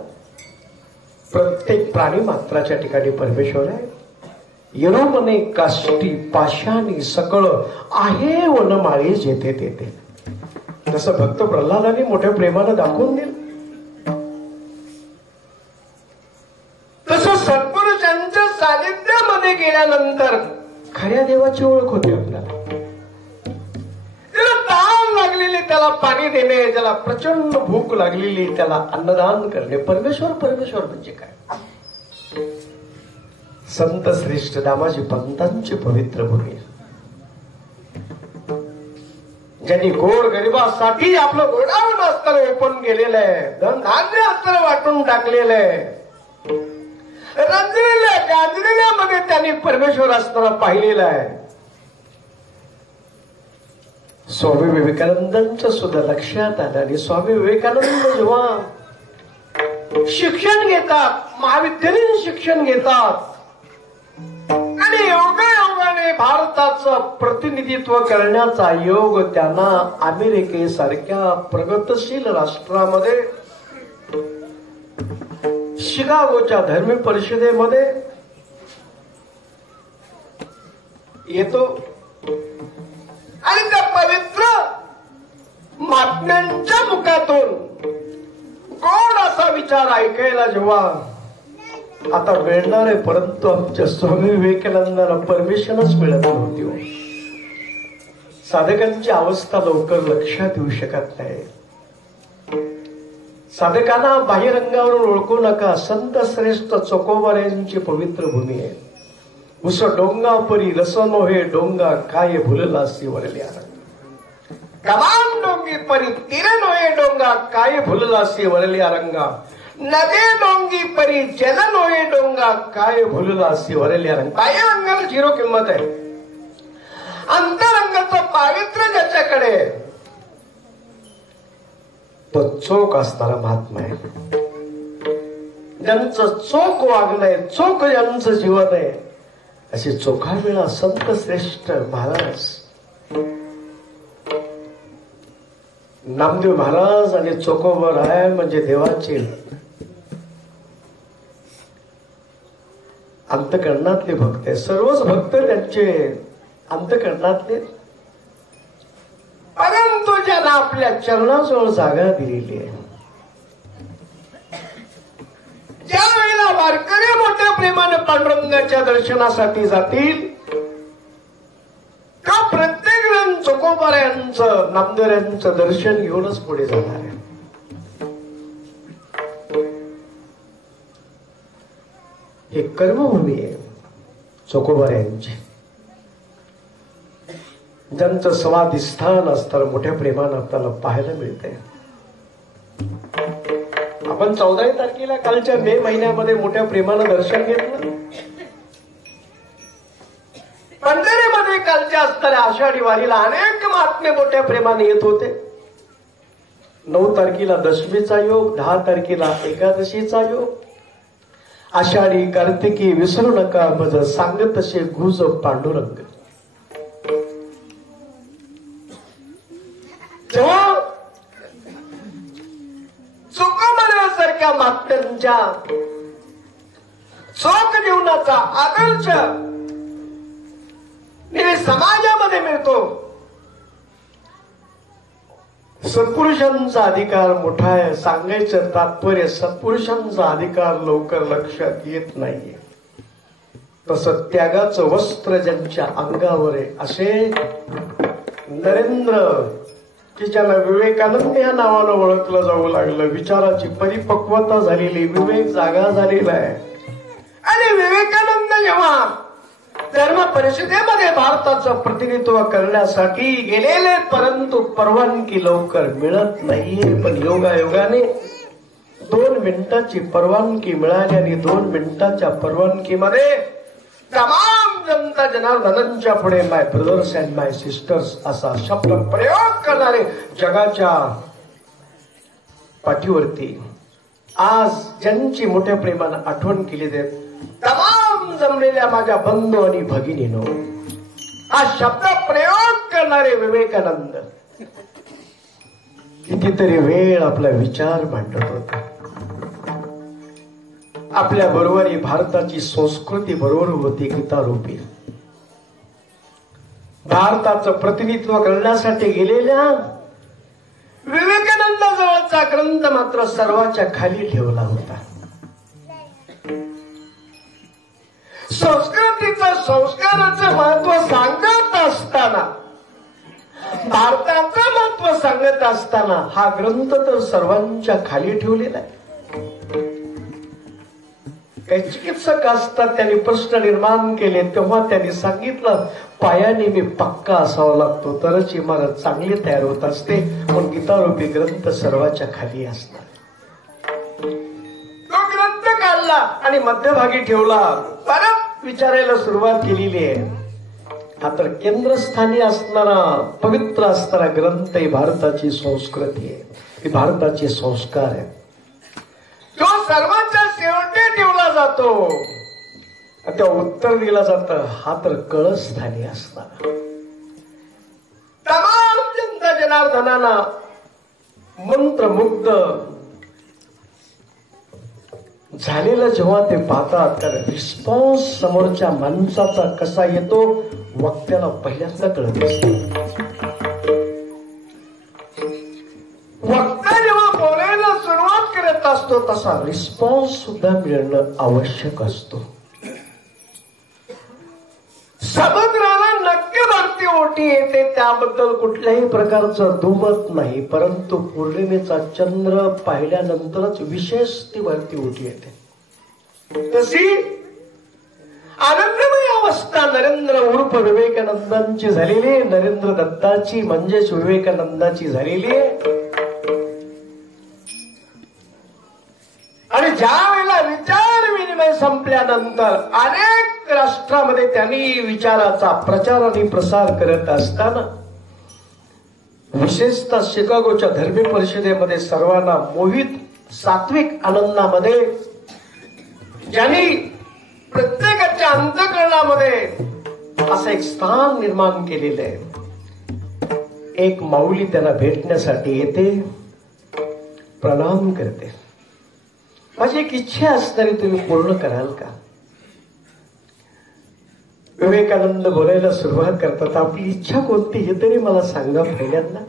प्रत्येक प्राणी मात्राच्या ठिकाणी परमेश्वर आहे. यरोमने काष्टी पाशानी सकळ आहे वनमाळी जेथे तेथे. जसं भक्त प्रल्हादाने मोठ्या प्रेमानं दाखवून दिलं, तसं सद्गुरूच्या सानिध्यामध्ये गेल्यानंतर खऱ्या देवाची ओळख होते आपल्याला. त्याला ताण लागलेली त्याला पाणी देणे, त्याला प्रचंड भूक लागलेली त्याला अन्नदान करणे. परमेश्वर परमेश्वर म्हणजे काय? संत श्रेष्ठ दामाजी पंतांची पवित्र भूमी, ज्यांनी गोड गरिबासाठी आपलं गोडावून अस्तर ओपन केलेलं आहे, धन धान्य अस्तर वाटून टाकलेलं आहे, रंजलेल्या गांजलेल्यामध्ये त्यांनी परमेश्वर असताना पाहिलेलं आहे. स्वामी विवेकानंदांचं सुद्धा लक्षात आलं. आणि स्वामी विवेकानंद जेव्हा शिक्षण घेतात, महाविद्यालयीन शिक्षण घेतात, आणि योगायोगाने भारताचं प्रतिनिधित्व करण्याचा योग त्यांना अमेरिकेसारख्या प्रगतशील राष्ट्रामध्ये शिकागोच्या धर्मी परिषदेमध्ये येतो. आणि त्या पवित्र महात्म्यांच्या मुखातून गोड असा विचार ऐकायला जेव्हा आता मिळणार आहे, परंतु आमच्या स्वामी विवेकानंदांना परमिशनच मिळत नव्हती. साधकांची अवस्था लवकर लक्षात येऊ शकत नाही. साधकांना बाह्यरंगावरून ओळखू नका. संत श्रेष्ठ चोकोबाऱ्यांची पवित्र भूमी आहे. उस डोंगा परी रसनो हे डोंगा काय भुललासी वरल्या, कमान डोंगी परी तिरनो हे डोंगा काय भुललासी वरल्या रंगा, नदे डोंगी परी जलन होय डोंगा काय भुललासी वरल्या रंग. बाह्य रंगाला झिरो किंमत आहे. अंतरंगाचं पावित्र्य ज्याच्याकडे तो चोख असणारा महात्मा आहे. ज्यांचं चोख वागणं, चोख ज्यांचं जीवन आहे, असे चोखावेळा संत श्रेष्ठ महाराज नामदेव महाराज आणि चोखोबराय म्हणजे देवाचे अंतकरणातले भक्त आहे. सर्वच भक्त त्यांचे अंतकरणातले, परंतु ज्यांना आपल्या चरणाजवळ जागा दिलेली आहे, ज्या वेळेला वारकरी मोठ्या प्रेमाने पांडुरंगाच्या दर्शनासाठी जातील का प्रत्येक जण चोखोबाऱ्यांचं नामदेवांचं दर्शन घेऊनच पुढे जाणार आहे. हे कर्मभूमी आहे चोखोबाऱ्यांची. ज्यांचं समाधिस्थान असतं मोठ्या प्रेमानं आपल्याला पाहायला मिळते. आपण 14 तारखेला कालच्या मे महिन्यामध्ये मोठ्या प्रेमानं दर्शन घेतलं. पंढरीमध्ये कालच्या असताना आषाढी वारीला अनेक महात्मे मोठ्या प्रेमाने येत होते. 9 तारखेला दशमीचा योग, 10 तारखेला एकादशीचा योग. आषाढी कार्तिकी विसरू नका मज सांगत तसे गुज पांडुरंग. जेव्हा चोखोबाऱ्यांसारख्या महात्म्यांच्या चोख जीवनाचा आदर्श समाजामध्ये मिळतो, सत्पुरुषांचा अधिकार मोठा आहे. सांगायचं तात्पर्य सत्पुरुषांचा अधिकार लवकर लक्षात येत नाहीये. तसं त्यागाचं वस्त्र ज्यांच्या अंगावर आहे असे नरेंद्र की ज्यांना विवेकानंद या नावानं ओळखलं जाऊ लागलं. विचाराची परिपक्वता झालेली, विवेक जागा झालेला आहे. आणि विवेकानंद जेव्हा धर्म परिषदेमध्ये भारताचं प्रतिनिधित्व करण्यासाठी गेलेले, परंतु परवानगी लवकर मिळत नाहीये. पण योगायोगाने 2 मिनिटाची परवानगी मिळाली आणि 2 मिनिटाच्या परवानगीमध्ये तमाम जनता जनार्दनांच्या पुढे माय ब्रदर्स अँड माय सिस्टर्स असा शब्द प्रयोग करणारे जगाच्या पाठीवरती आज ज्यांची मोठ्या प्रेमानं आठवण केली जाते, तमाम जमलेल्या माझ्या बंधू आणि भगिनीनो, हा शब्द प्रयोग करणारे विवेकानंद कितीतरी वेळ आपला विचार मांडत होता. आपल्या बरोबर भारताची संस्कृती बरोबर होती गीतारूपी. भारताचं प्रतिनिधित्व करण्यासाठी गेलेल्या विवेकानंदाजवळचा ग्रंथ मात्र सर्वाच्या खाली ठेवला होता. संस्कृतीचं, संस्काराचं महत्व सांगत असताना, भारताचं महत्व सांगत असताना हा ग्रंथ तर सर्वांच्या खाली ठेवलेला आहे. काही चिकित्सक असतात, त्यांनी प्रश्न निर्माण केले तेव्हा त्यांनी सांगितलं पायाने मी पक्का असावा लागतो तरच इमारत चांगली तयार होत असते. पण गीतारूपी ग्रंथ सर्वाच्या खाली असणार. तो ग्रंथ काढला आणि मध्यभागी ठेवला. परत विचारायला सुरुवात केलेली आहे. हा तर केंद्रस्थानी असणारा पवित्र असणारा ग्रंथ ही भारताची संस्कृती आहे, ही भारताचे संस्कार आहे. जो सर्वांच्या शेवटी ठेवला जातो त्या उत्तर दिलं जातं हा तर कळस्थानी असणारा. तमाम जनता जनार्दनांना मंत्रमुग्ध झालेलं जेव्हा ते पाहतात तर रिस्पॉन्स समोरच्या माणसाचा कसा येतो वक्त्याला पहिल्यांदा कळत असतो. वक्ता जेव्हा बोलायला सुरुवात करत असतो तसा रिस्पॉन्स सुद्धा मिळणं आवश्यक असतो. समुद्राला नक्की भरती ओटी येते त्याबद्दल कुठल्याही प्रकारचं दुमत नाही, परंतु पौर्णिमेचा चंद्र पाहिल्यानंतरच विशेष ती भरती ओटी येते. तशी आनंदमय अवस्था नरेंद्र उर्फ विवेकानंदांची झालेली, नरेंद्र दत्ताची म्हणजेच विवेकानंदाची झालेली आहे. आणि ज्या वेळेला विचार विनिमय संपल्यानंतर अनेक राष्ट्रामध्ये त्यांनी विचाराचा प्रचार आणि प्रसार करत असताना विशेषतः शिकागोच्या धर्मी परिषदेमध्ये सर्वांना मोहित सात्विक आनंदामध्ये ज्यांनी प्रत्येकाच्या अंतःकरणामध्ये असं एक स्थान निर्माण केलेलं आहे. एक माऊली त्यांना भेटण्यासाठी येते, प्रणाम करते. माझी एक इच्छा असणारी तुम्ही पूर्ण कराल का? विवेकानंद बोलायला सुरुवात करतात, आपली इच्छा कोणती हे तरी मला सांगा पहिल्यांदा.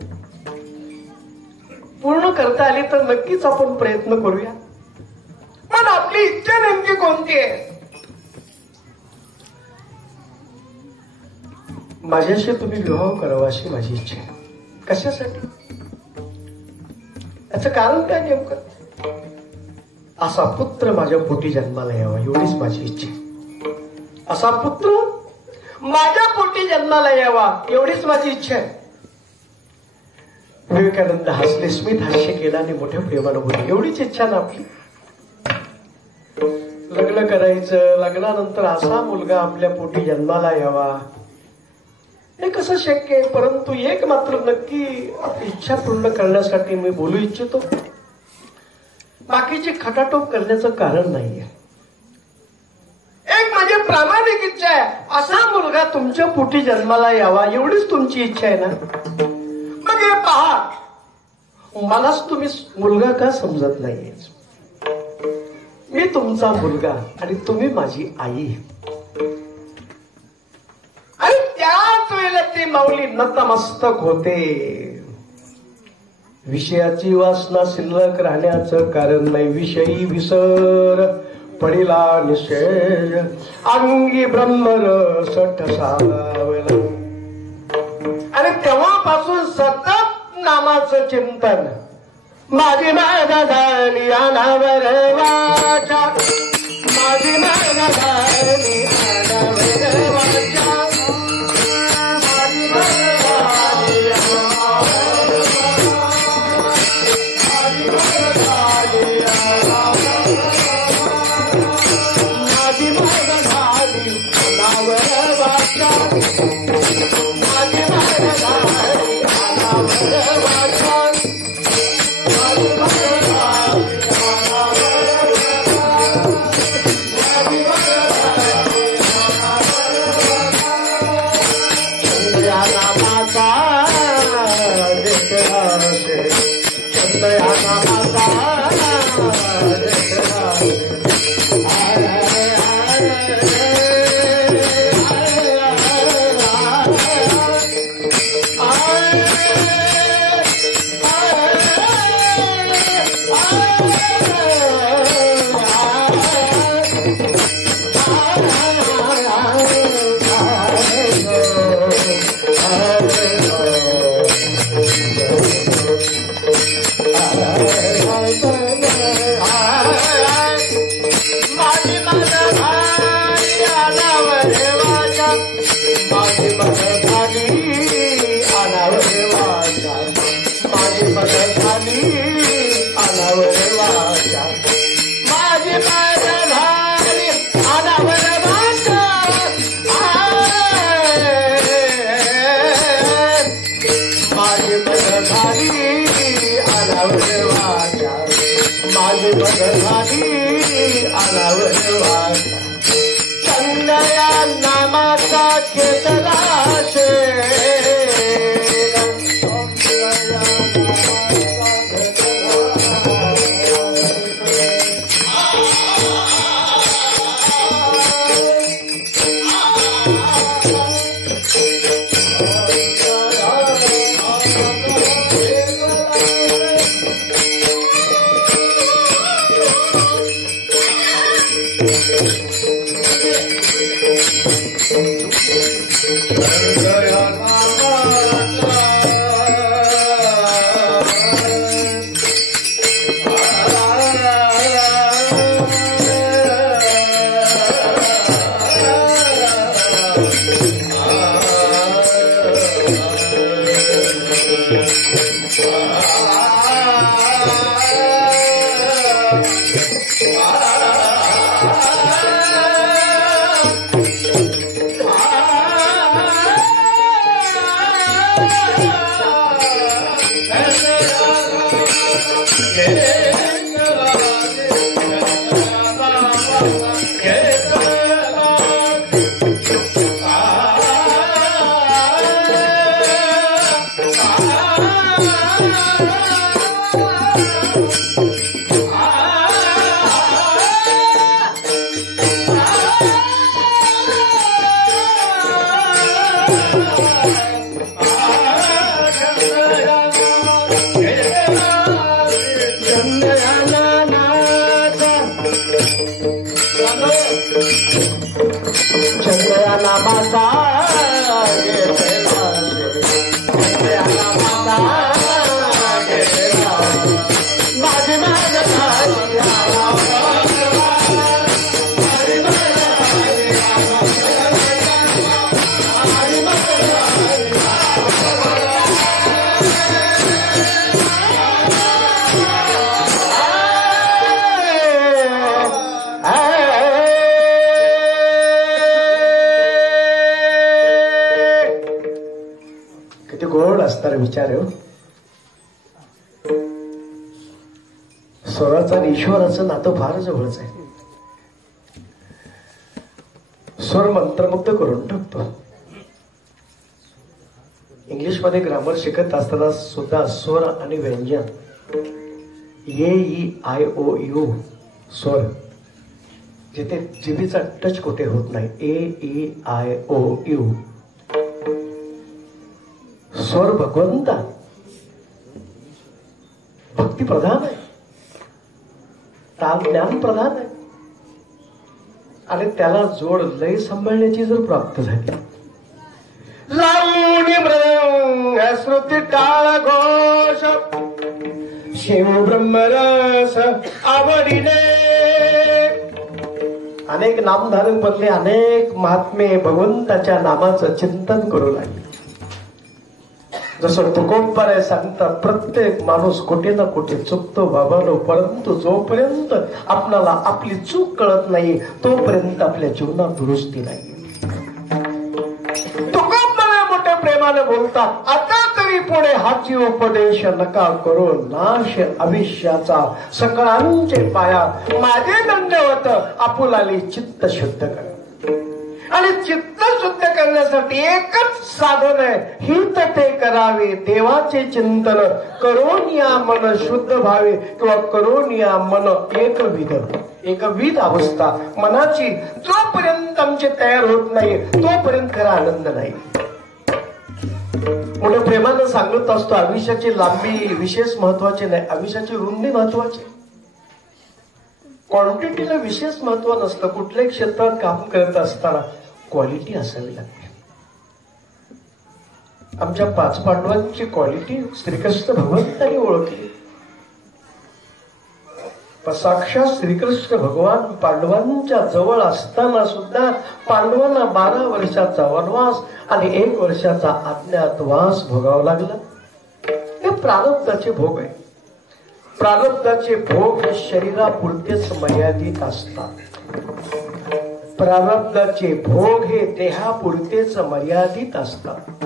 पूर्ण करता आली तर नक्कीच आपण प्रयत्न करूया, पण आपली इच्छा नेमकी कोणती आहे? माझ्याशी तुम्ही विवाह करावा अशी माझी इच्छा आहे. कशासाठी? याचं कारण काय नेमकं? असा पुत्र माझ्या पोटी जन्माला यावा एवढीच माझी इच्छा आहे. असा पुत्र माझ्या पोटी जन्माला यावा एवढीच माझी इच्छा आहे. विवेकानंद हसले, स्मित हास्य केला आणि मोठ्या प्रेमानं बोलले, एवढीच इच्छा ना आपली? लग्न करायचं, लग्नानंतर असा मुलगा आपल्या पोटी जन्माला यावा हे कसं शक्य आहे? परंतु एक मात्र नक्की आपली इच्छा पूर्ण करण्यासाठी मी बोलू इच्छितो. बाकीची खटाटोप करण्याचं कारण नाहीये. एक माझी प्रामाणिक इच्छा आहे, असा मुलगा तुमच्या पोटी जन्माला यावा एवढीच तुमची इच्छा आहे ना? मग हे पहा, मलाच तुम्ही मुलगा का समजत नाहीये? मी तुमचा मुलगा आणि तुम्ही माझी आई. आणि त्याच वेळेला ती माऊली नतमस्तक होते. विषयाची वासना शिल्लक राहण्याचं कारण नाही. विषयी विसर पडिला निशेष, अंगी ब्रह्मरस ठसावला. आणि तेव्हापासून सतत नामाचं चिंतन. माझी माझा झाली अनावर वाचा, माझी माझा झाली अनावर वाचा, माझी चंद्रा नामाचा चंद्रा नामाचा माझी किती गोड असणार विचार हो. स्वराचं आणि ईश्वराचं नातं फार जवळच आहे. स्वर मंत्रमुग्ध करून टाकतो. इंग्लिशमध्ये ग्रामर शिकत असताना सुद्धा स्वर आणि व्यंजन ए ई आय ओ यू स्वर जिथे जिभेचा टच कुठे होत नाही ए ई आय ओ यू स्वर भगवंता भक्ती प्रधान आहे, ताल ज्ञान प्रधान आहे आणि त्याला जोड लय सांभाळण्याची जर प्राप्त झाली लावणी मृंग श्रुती टाळ घोष शिव ब्रह्मरस आवडीने अनेक नामधारक बनले, अनेक महात्मे भगवंताच्या नामाचं चिंतन करू लागले. जसं तुकोबराय सांगतात प्रत्येक माणूस कुठे ना कुठे चुकतो बाबानो, परंतु जोपर्यंत आपल्याला आपली चूक कळत नाही तोपर्यंत आपल्या जीवनात दुरुस्ती नाही. तुकोबराय मोठ्या प्रेमाने बोलतात आता तरी पुढे हाची उपदेश नका करो नाश अविष्याचा सकळांचे पाया माझे दंडवत आपुलाली चित्त शुद्ध कर. आणि चित्त शुद्ध करण्यासाठी एकच साधन आहे हित ते करावे देवाचे चिंतन करून या मन शुद्ध व्हावे किंवा करून या मन एकविध अवस्था मनाची जोपर्यंत आमची तयार होत नाही तोपर्यंत खरा आनंद नाही. मोठ्या प्रेमानं सांगत असतो आयुष्याची लांबी विशेष महत्वाची नाही, आयुष्याची रुंदी महत्वाची. क्वांटिटीला विशेष महत्व नसतं. कुठल्याही क्षेत्रात काम करत असताना क्वालिटी असावी लागते. आमच्या पाच पांडवांची क्वालिटी श्रीकृष्ण भगवंतांनी ओळखली. साक्षात श्रीकृष्ण भगवान पांडवांच्या जवळ असताना सुद्धा पांडवांना 12 वर्षाचा वनवास आणि 1 वर्षाचा अज्ञातवास भोगावा लागला. हे प्रारब्धाचे भोग आहे. प्रारब्धाचे भोग हे शरीरापुरतेच मर्यादित असतात. प्रारब्धाचे भोग हे देहापुरतेच मर्यादित असतात.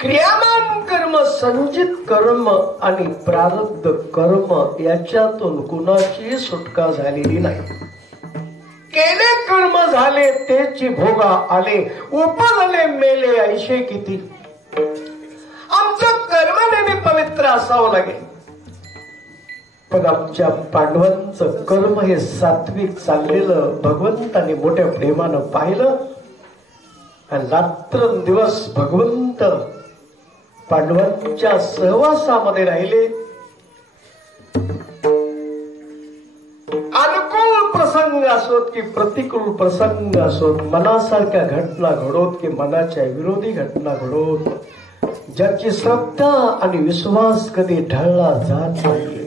क्रियामान कर्म संचित कर्म आणि प्रारब्ध कर्म याच्यातून कुणाची सुटका झालेली नाही. केले कर्म झाले तेची भोगा आले उपजले मेले ऐशे किती. आमचं कर्म नेहमी पवित्र असावं लागेल. पण आमच्या पांडवांचं कर्म हे सात्विक चाललेलं भगवंताने मोठ्या प्रेमानं पाहिलं आणि रात्रंदिवस भगवंत पांडवांच्या सहवासामध्ये राहिले. अनुकूल प्रसंग असोत की प्रतिकूल प्रसंग असोत, मनासारख्या घटना घडोत की मनाच्या विरोधी घटना घडोत, ज्याची श्रद्धा आणि विश्वास कधी ढळला जात नाही.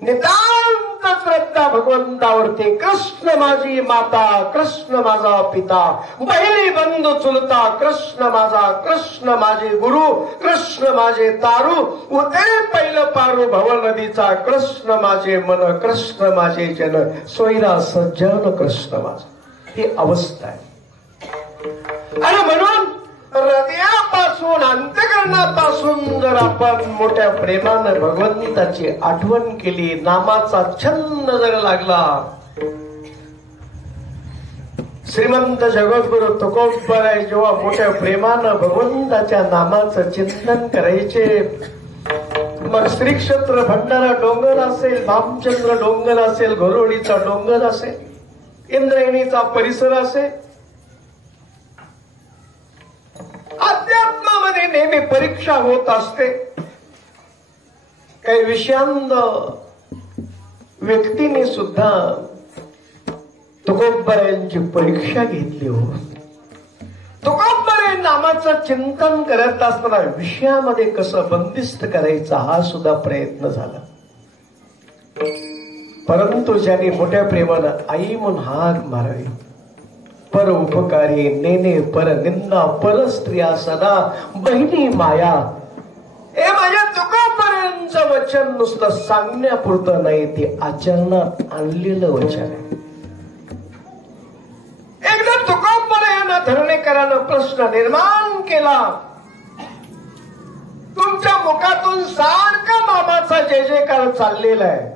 नितांत श्रद्धा भगवंतावरती. कृष्ण माझी माता, कृष्ण माझा पिता, बहिणी बंधू चुलता, कृष्ण माझा, कृष्ण माझे गुरु, कृष्ण माझे तारू, उदे पहिलं पारू भव नदीचा, कृष्ण माझे मन, कृष्ण माझे जन, सोयरा सज्जन कृष्ण माझा. ही अवस्था आहे. आणि म्हणून हृदयापासून अंतःकरणापासून जर आपण मोठ्या प्रेमानं भगवंताची आठवण केली, नामाचा छंद जर लागला, श्रीमंत जगद्गुरु तुकोबराय जेव्हा मोठ्या प्रेमानं भगवंताच्या नामाचं चिंतन करायचे, मग श्री क्षेत्र भंडारा डोंगर असेल, भामचंद्र डोंगर असेल, घोरोडीचा डोंगर असेल, इंद्रायणीचा परिसर असेल, अध्यात्मामध्ये नेहमी परीक्षा होत असते. काही विषयांत व्यक्तीने सुद्धा तुकोबरायांची परीक्षा घेतली हो. तुकोबराय नामाचं चिंतन करत असताना विषयामध्ये कसं बंदिस्त करायचा हा सुद्धा प्रयत्न झाला. परंतु ज्यांनी मोठ्या प्रेमानं आई म्हणून हाक मारावी, पर उपकारी नेने पर निंदा पर स्त्रिया सदा बहिणी माया, हे माझ्या तुकोबरायांचं वचन नुसतं सांगण्यापुरतं नाही, ते आचरणात आणलेलं वचन आहे. एकदा तुकोबरायांना धरणेकरानं प्रश्न निर्माण केला. तुमच्या मुखातून सारखा नामाचा जय जयकार चाललेला आहे.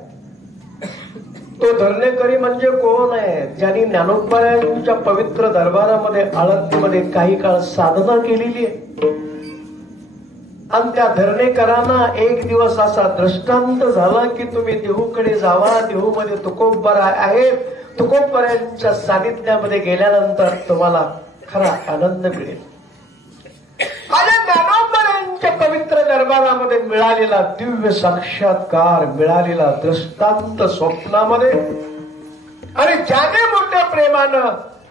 तो धरणेकरी म्हणजे कोण आहे? ज्यांनी ज्ञानोबरायांच्या पवित्र दरबारामध्ये आळंदीमध्ये काही काळ साधना केलेली आहे. आणि त्या धरणेकरांना एक दिवस असा दृष्टांत झाला की तुम्ही देहूकडे जावा, देहूमध्ये तुकोबराय आहेत, तुकोबरायांच्या सानिध्यामध्ये गेल्यानंतर तुम्हाला खरा आनंद मिळेल. माझ्या ज्ञानोबरायांच्या पवित्र दरबारामध्ये मिळालेला दिव्य साक्षात्कार, मिळालेला दृष्टांत स्वप्नामध्ये, आणि ज्याने मोठ्या प्रेमानं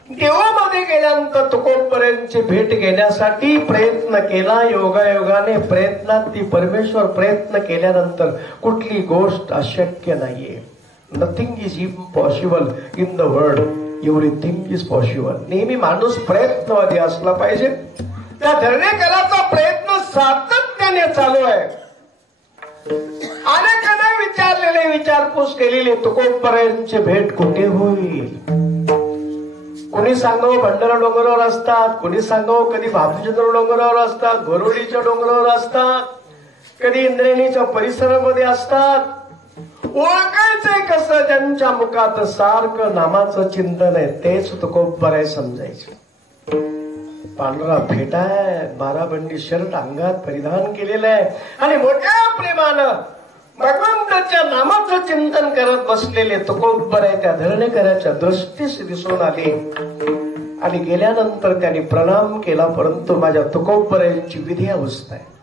देवामध्ये गेल्यानंतर तुकोबरायांची भेट घेण्यासाठी प्रयत्न केला. योगायोगाने प्रयत्नात ती परमेश्वर प्रयत्न केल्यानंतर कुठली गोष्ट अशक्य नाहीये. Nothing is impossible in the world, everything is possible. नेहमी माणूस प्रयत्नवादी असला पाहिजे. त्या धरणेकराचा प्रयत्न सातत्याने चालू आहे. अनेकांना विचारलेले, विचारपूस केलेली, तुकोबरायांची भेट कुठे होईल? कोणी सांगावं भंडारा डोंगरावर असतात, कोणी सांगावं कधी भापचंद्र डोंगरावर असतात, गोरोडीच्या डोंगरावर असतात, कधी इंद्रेणीच्या परिसरामध्ये असतात. ओळखायचंय कसं? ज्यांच्या मुखात सारखं नामाचं चिंतन आहे तेच तुकोबराय समजायचे. पांढरा फेटाय, बाराबंडी शर्ट अंगात परिधान केलेलं आहे आणि मोठ्या प्रेमानं भगवंताच्या नामाचं चिंतन करत बसलेले तुकोबराय त्या धरणेकराच्या दृष्टीस दिसून आले आणि गेल्यानंतर त्यांनी प्रणाम केला. परंतु माझ्या तुकोबरायांची विधी अवस्था आहे.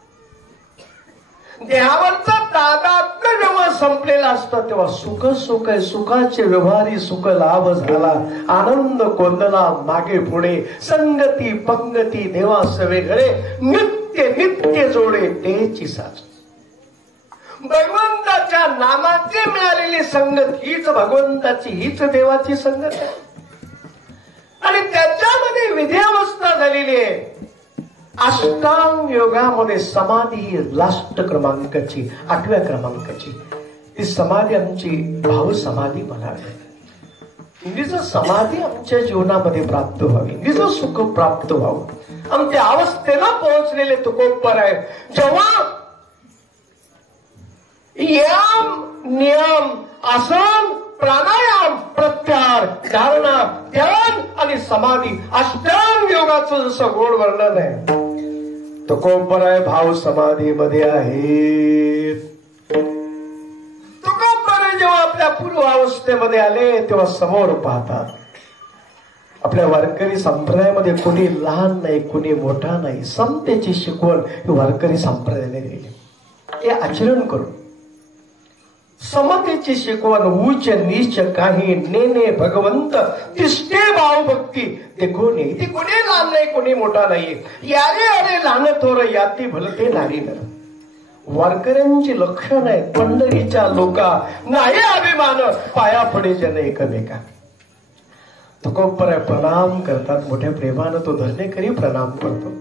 देहावरचा तादात्म्य जेव्हा संपलेला असतं तेव्हा सुख सुख आहे, सुखाचे व्यवहारी सुख लाभ झाला, आनंद कोंदला मागे पुढे, संगती पंगती देवा सवे घडे, नित्य नित्य जोडे तेची साज. भगवंताच्या नामाची मिळालेली संगत हीच भगवंताची, हीच देवाची संगत आहे. आणि त्याच्यामध्ये विधी अवस्था झालेली आहे. अष्टांग योगामध्ये समाधी ही लास्ट क्रमांकाची, 8व्या क्रमांकाची ती समाधी आमची भाव समाधी म्हणावी. निज समाधी आमच्या जीवनामध्ये प्राप्त व्हावी, निज सुख प्राप्त व्हावं. आणि त्या अवस्थेला पोहोचलेले तुकोबराय जेव्हा यम नियम आसन प्राणायाम प्रत्याहार धारणा ध्यान आणि समाधी अष्टांग योगाचं जसं गोड वर्णन आहे, तुकोबराय भाव समाधीमध्ये आहे. तुकोबराय जेव्हा आपल्या पूर्वावस्थेमध्ये आले तेव्हा समोर पाहतात. आपल्या वारकरी संप्रदायामध्ये कोणी लहान नाही, कोणी मोठा नाही. समतेची शिकवण ही वारकरी संप्रदायाने दिली. हे आचरण करून समतेची शिकवण उच्च नीच काही नेने भगवंत तिष्ठे भाव भक्ती देखो नाही. ती कोणी लहान नाही, कोणी मोठा नाही. यारे अरे लहान थोर याती भलते नारी नर. वारकऱ्यांची लक्षण आहे पंढरीच्या लोका नाही अभिमान पाया पडे जन एकमेका. तुकोबराय प्रणाम करतात मोठ्या प्रेमानं. तो धरणेकरी प्रणाम करतो.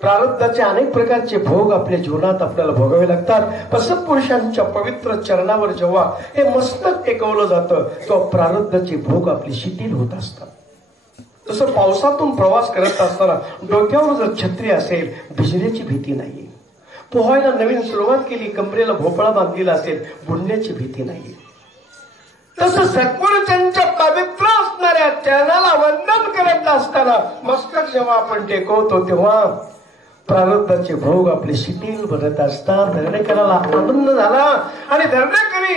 प्रारब्धाचे अनेक प्रकारचे भोग आपल्या जीवनात आपल्याला भोगावे लागतात. पण सत्पुरुषांच्या पवित्र चरणावर जेव्हा हे मस्तक टेकवलं जातं तेव्हा प्रारब्धाचे भोग आपले शिथिल होत असतात. जसं पावसातून प्रवास करत असताना डोक्यावर जर छत्री असेल भिजण्याची भीती नाही. पोहायला नवीन सुरुवात केली, कमरेला भोपळा बांधलेला असेल, बुडण्याची भीती नाही. तसं सत्पुरुषांच्या पवित्र असणाऱ्या चरणाला वंदन करत असताना मस्तक जेव्हा आपण टेकवतो तेव्हा प्रारब्धाचे भोग आपले शिथिल बनत असतात. धरणेकराला आनंद झाला आणि धरणेकरी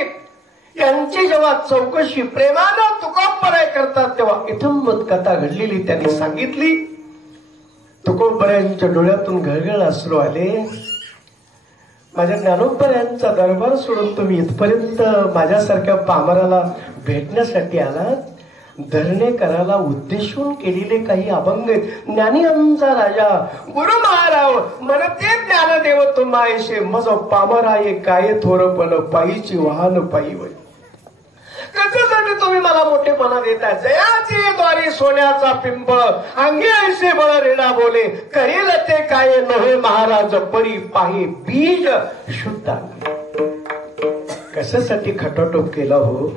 यांची जेव्हा चौकशी प्रेमानं तुकोबराय करतात तेव्हा इथंबत कथा घडलेली त्यांनी सांगितली. तुकोबरायांच्या डोळ्यातून घळघळ अश्रू आले. माझ्या ज्ञानोबरायांचा दरबार सोडून तुम्ही इथपर्यंत माझ्यासारख्या पामराला भेटण्यासाठी आलात. धरणेकराला उद्देशून केलेले काही अभंग ज्ञानियांचा राजा गुरु महाराव म्हणते ज्ञानदेव तुम्हायशे मज पामराये काय थोरपण पायीची वाहन पायी वय. कशासाठी तुम्ही मला मोठेपणा देता? जयाचे द्वारे सोन्याचा पिंपळ अंगे ऐसे बळ रेडा बोले करेल ते काय नव्हे महाराज परी पाही बीज शुद्ध. कशासाठी खटाटोप केला हो?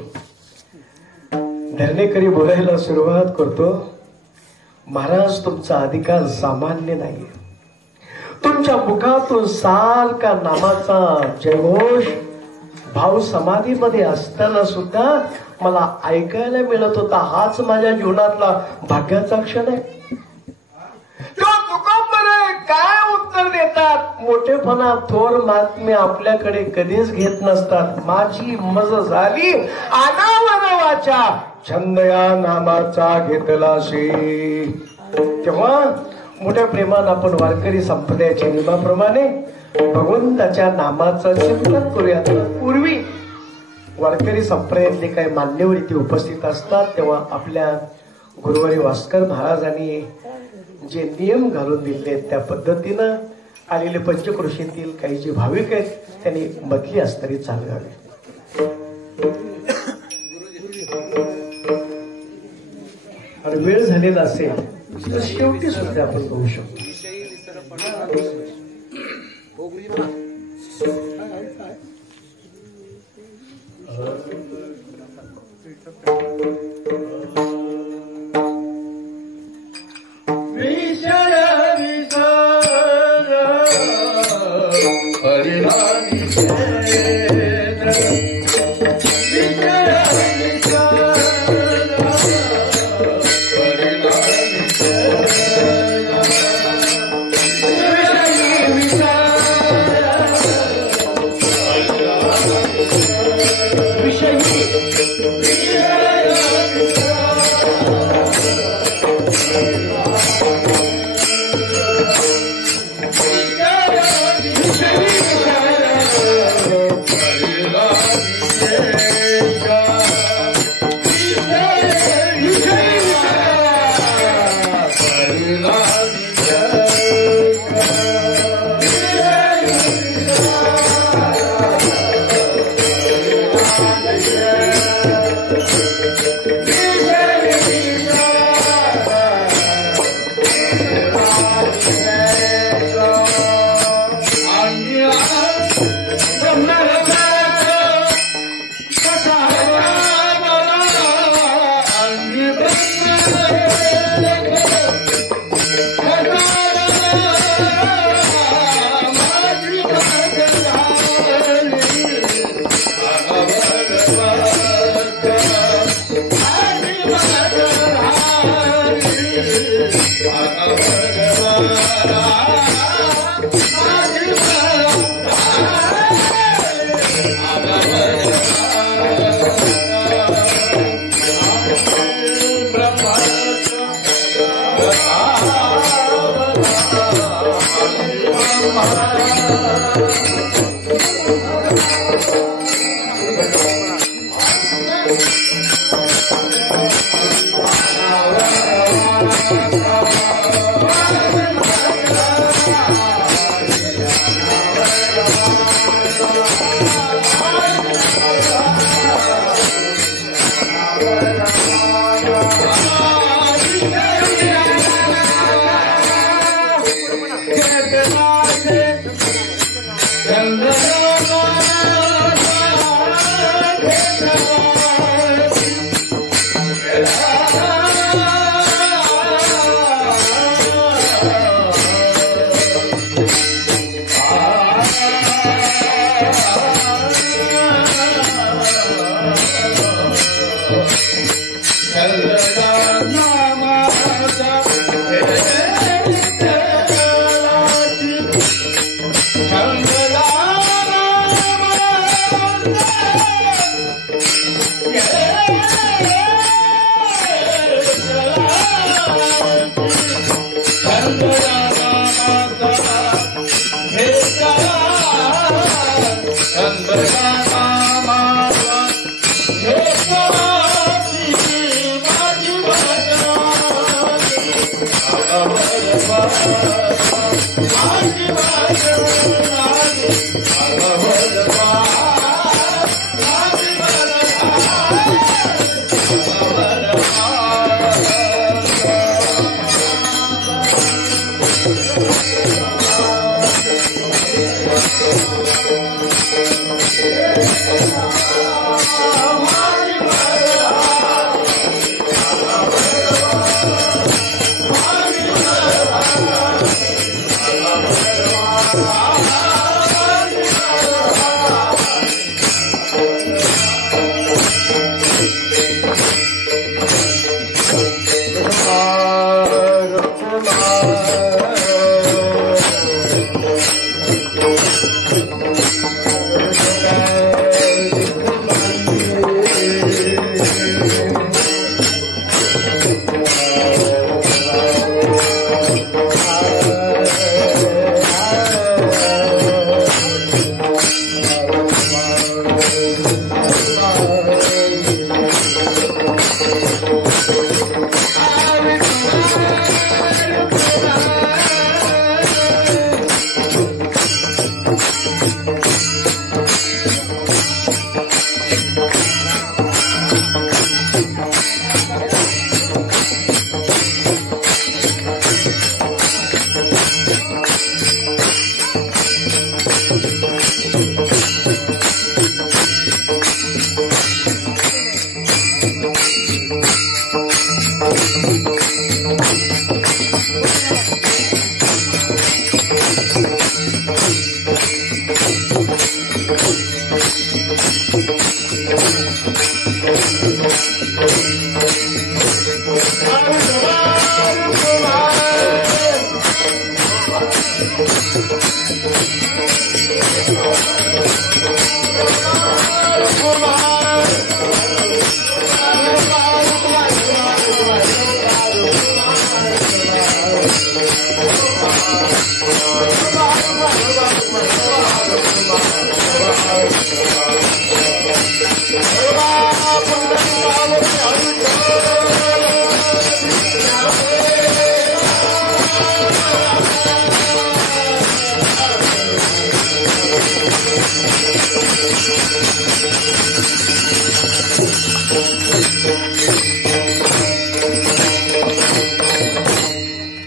धरणेकरी बोलायला सुरुवात करतो. महाराज तुमचा अधिकार सामान्य नाहीये. तुमच्या मुखातून सारखा नामाचा जयघोष भाव समाधीमध्ये असताना सुद्धा मला ऐकायला मिळत होता. हाच माझ्या जीवनातला भाग्याचा क्षण आहे. काय उत्तर देतात? मोठेपणा थोर महात्मे आपल्याकडे कधीच घेत नसतात. माझी मज झाली अनावरवाच्या छंद या नामाचा घेतलाशी. तेव्हा मोठ्या प्रेमानं आपण वारकरी संप्रदायाच्या नियमाप्रमाणे भगवंताच्या नामाचं चिंतन करूया. पूर्वी वारकरी संप्रदायातले काही मान्यवर इथे उपस्थित असतात तेव्हा आपल्या गुरुवारी वास्कर महाराजांनी जे नियम घालून दिले त्या पद्धतीनं आलेले पंचक्रोशीतील काही जे भाविक आहेत त्यांनी मधली अस्तरी चालवावी. आणि वेळ झालेला असेल तर शेवटी सुद्धा आपण करू शकतो.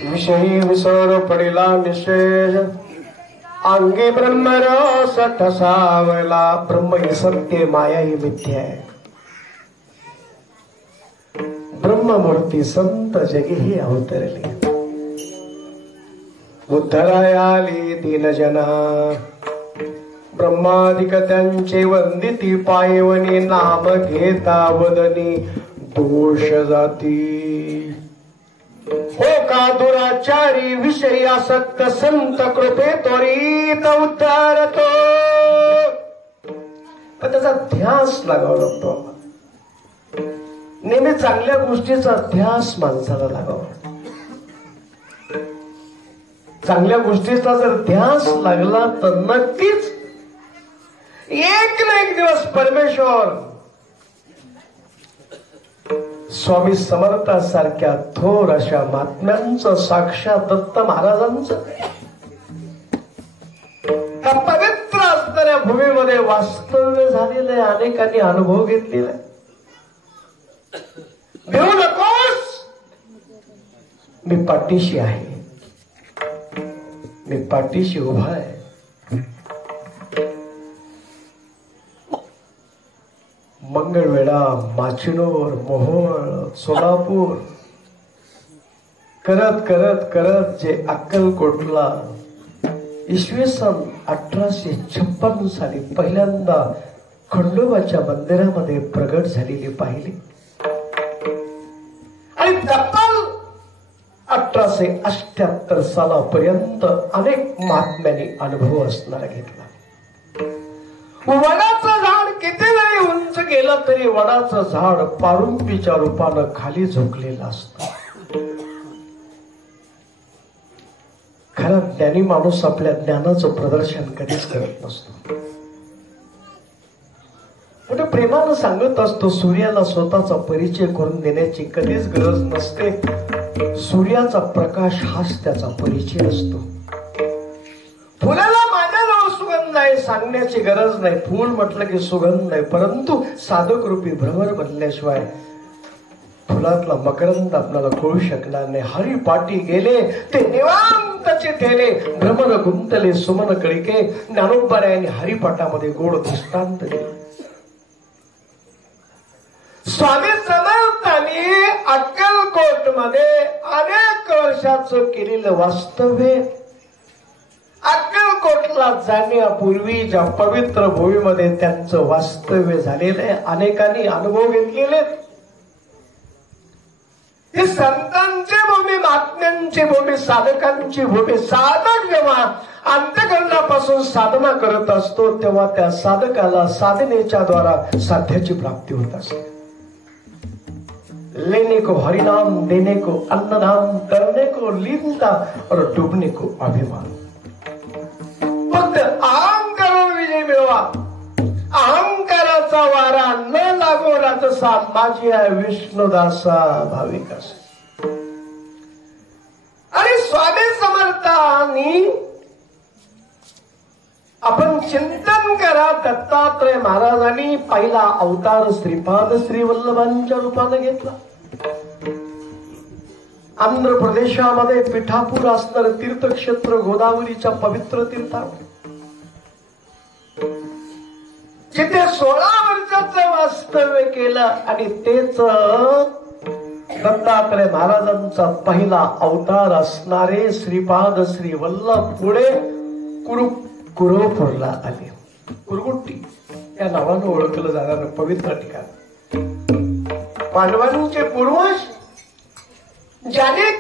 विषयी विसर पडिला निशेष अंगी ब्रह्मरस ठसावला. ब्रह्म ही सत्य, माया ही मिथ्या आहे. ब्रह्ममूर्ती संत जगी ही अवतरली. उद्धराया आली दीनजना ब्रह्मादिक त्यांचे वंदिती पायवनी. नाम घेता वदनी दोष जाती. हो का दुराचारी विषयी आसक्त संत कृपे त्वरित उद्धारतो. पण त्याचा ध्यास लागावा लागतो. नेहमी चांगल्या गोष्टीचा ध्यास माणसाला लागावा. चांगल्या गोष्टीचा जर ध्यास लागला तर नक्कीच एक ना एक दिवस परमेश्वर स्वामी समर्थासारख्या थोर अशा महात्म्यांचं, साक्षात दत्त महाराजांचं त्या पवित्र असणाऱ्या भूमीमध्ये वास्तव्य झालेलं आहे. अनेकांनी अनुभव घेतलेला आहे. भिवू नकोस, मी पाठीशी आहे, मी पाठीशी उभा आहे. मंगळवेढा, माचिनोर, मोहोळ, सोलापूर करत करत करत जे अक्कलकोटला इसवी सन 1856 साली पहिल्यांदा खंडोबाच्या मंदिरामध्ये प्रगट झालेली पाहिली. आणि तब्बल 1878 सालापर्यंत अनेक महात्म्यांनी अनुभव असणारा घेतला. वडाचं झाड किती वेळी उंच गेलं तरी वडाचं झाड पारुंबीच्या रूपानं खाली झोकलेलं असतं. खरं ज्ञानी माणूस आपल्या ज्ञानाचं प्रदर्शन कधीच करत नसतो. पण प्रेमानं सांगत असतो, सूर्याला स्वतःचा परिचय करून देण्याची कधीच गरज नसते. सूर्याचा प्रकाश हाच त्याचा परिचय असतो. फुलाला माझ्याजवळ सुगंध आहे सांगण्याची गरज नाही. फूल म्हटलं की सुगंध आहे. परंतु साधक रूपी भ्रमर बनल्याशिवाय फुलातला मकरंद आपल्याला कळू शकणार नाही. हरिपाठी गेले ते निवांतचे ठेले, भ्रमर गुंतले सुमन कळिके. ज्ञानोबारायांनी हरिपाठामध्ये गोड दृष्टांत दिले. स्वामी समर्थांनी अक्कलकोट मध्ये अनेक वर्षाचं केलेलं वास्तव्य अक्कलकोटला जाण्यापूर्वी ज्या पवित्र भूमीमध्ये त्यांचं वास्तव्य झालेलं आहे, अनेकांनी अनुभव घेतलेले. ही संतांची भूमी, महात्म्यांची भूमी, साधकांची भूमी. साधक जेव्हा अंतःकरणापासून साधना करत असतो तेव्हा त्या साधकाला साधनेच्या द्वारा साध्याची प्राप्ती होत असते. लेने को हरिनाम, देने को अन्नदान, करने को लीनता और डूबने को अभिमान. फक्त अहंकारावर विजय मिळवा. अहंकाराचा वारा न लागो राजसा. माझी आहे विष्णुदासा भाविकास. आणि स्वामी समर्थांनी आपण चिंतन करा. दत्तात्रय महाराजांनी पहिला अवतार श्रीपाद श्री वल्लभांच्या रूपाने घेतला. आंध्र प्रदेशामध्ये पिठापूर असणारे तीर्थक्षेत्र गोदावरीच्या पवित्र तीर्थावर जिथे 16 वर्षाचं वास्तव्य केलं. आणि तेच दत्तात्रय महाराजांचा पहिला अवतार असणारे श्रीपाद श्री वल्लभ पुढे कुरुपूरला आले. कुरगुट्टी या नावानं ओळखलं जाणारं पवित्र ठिकाण. पांडवांचे पूर्वज ज्याने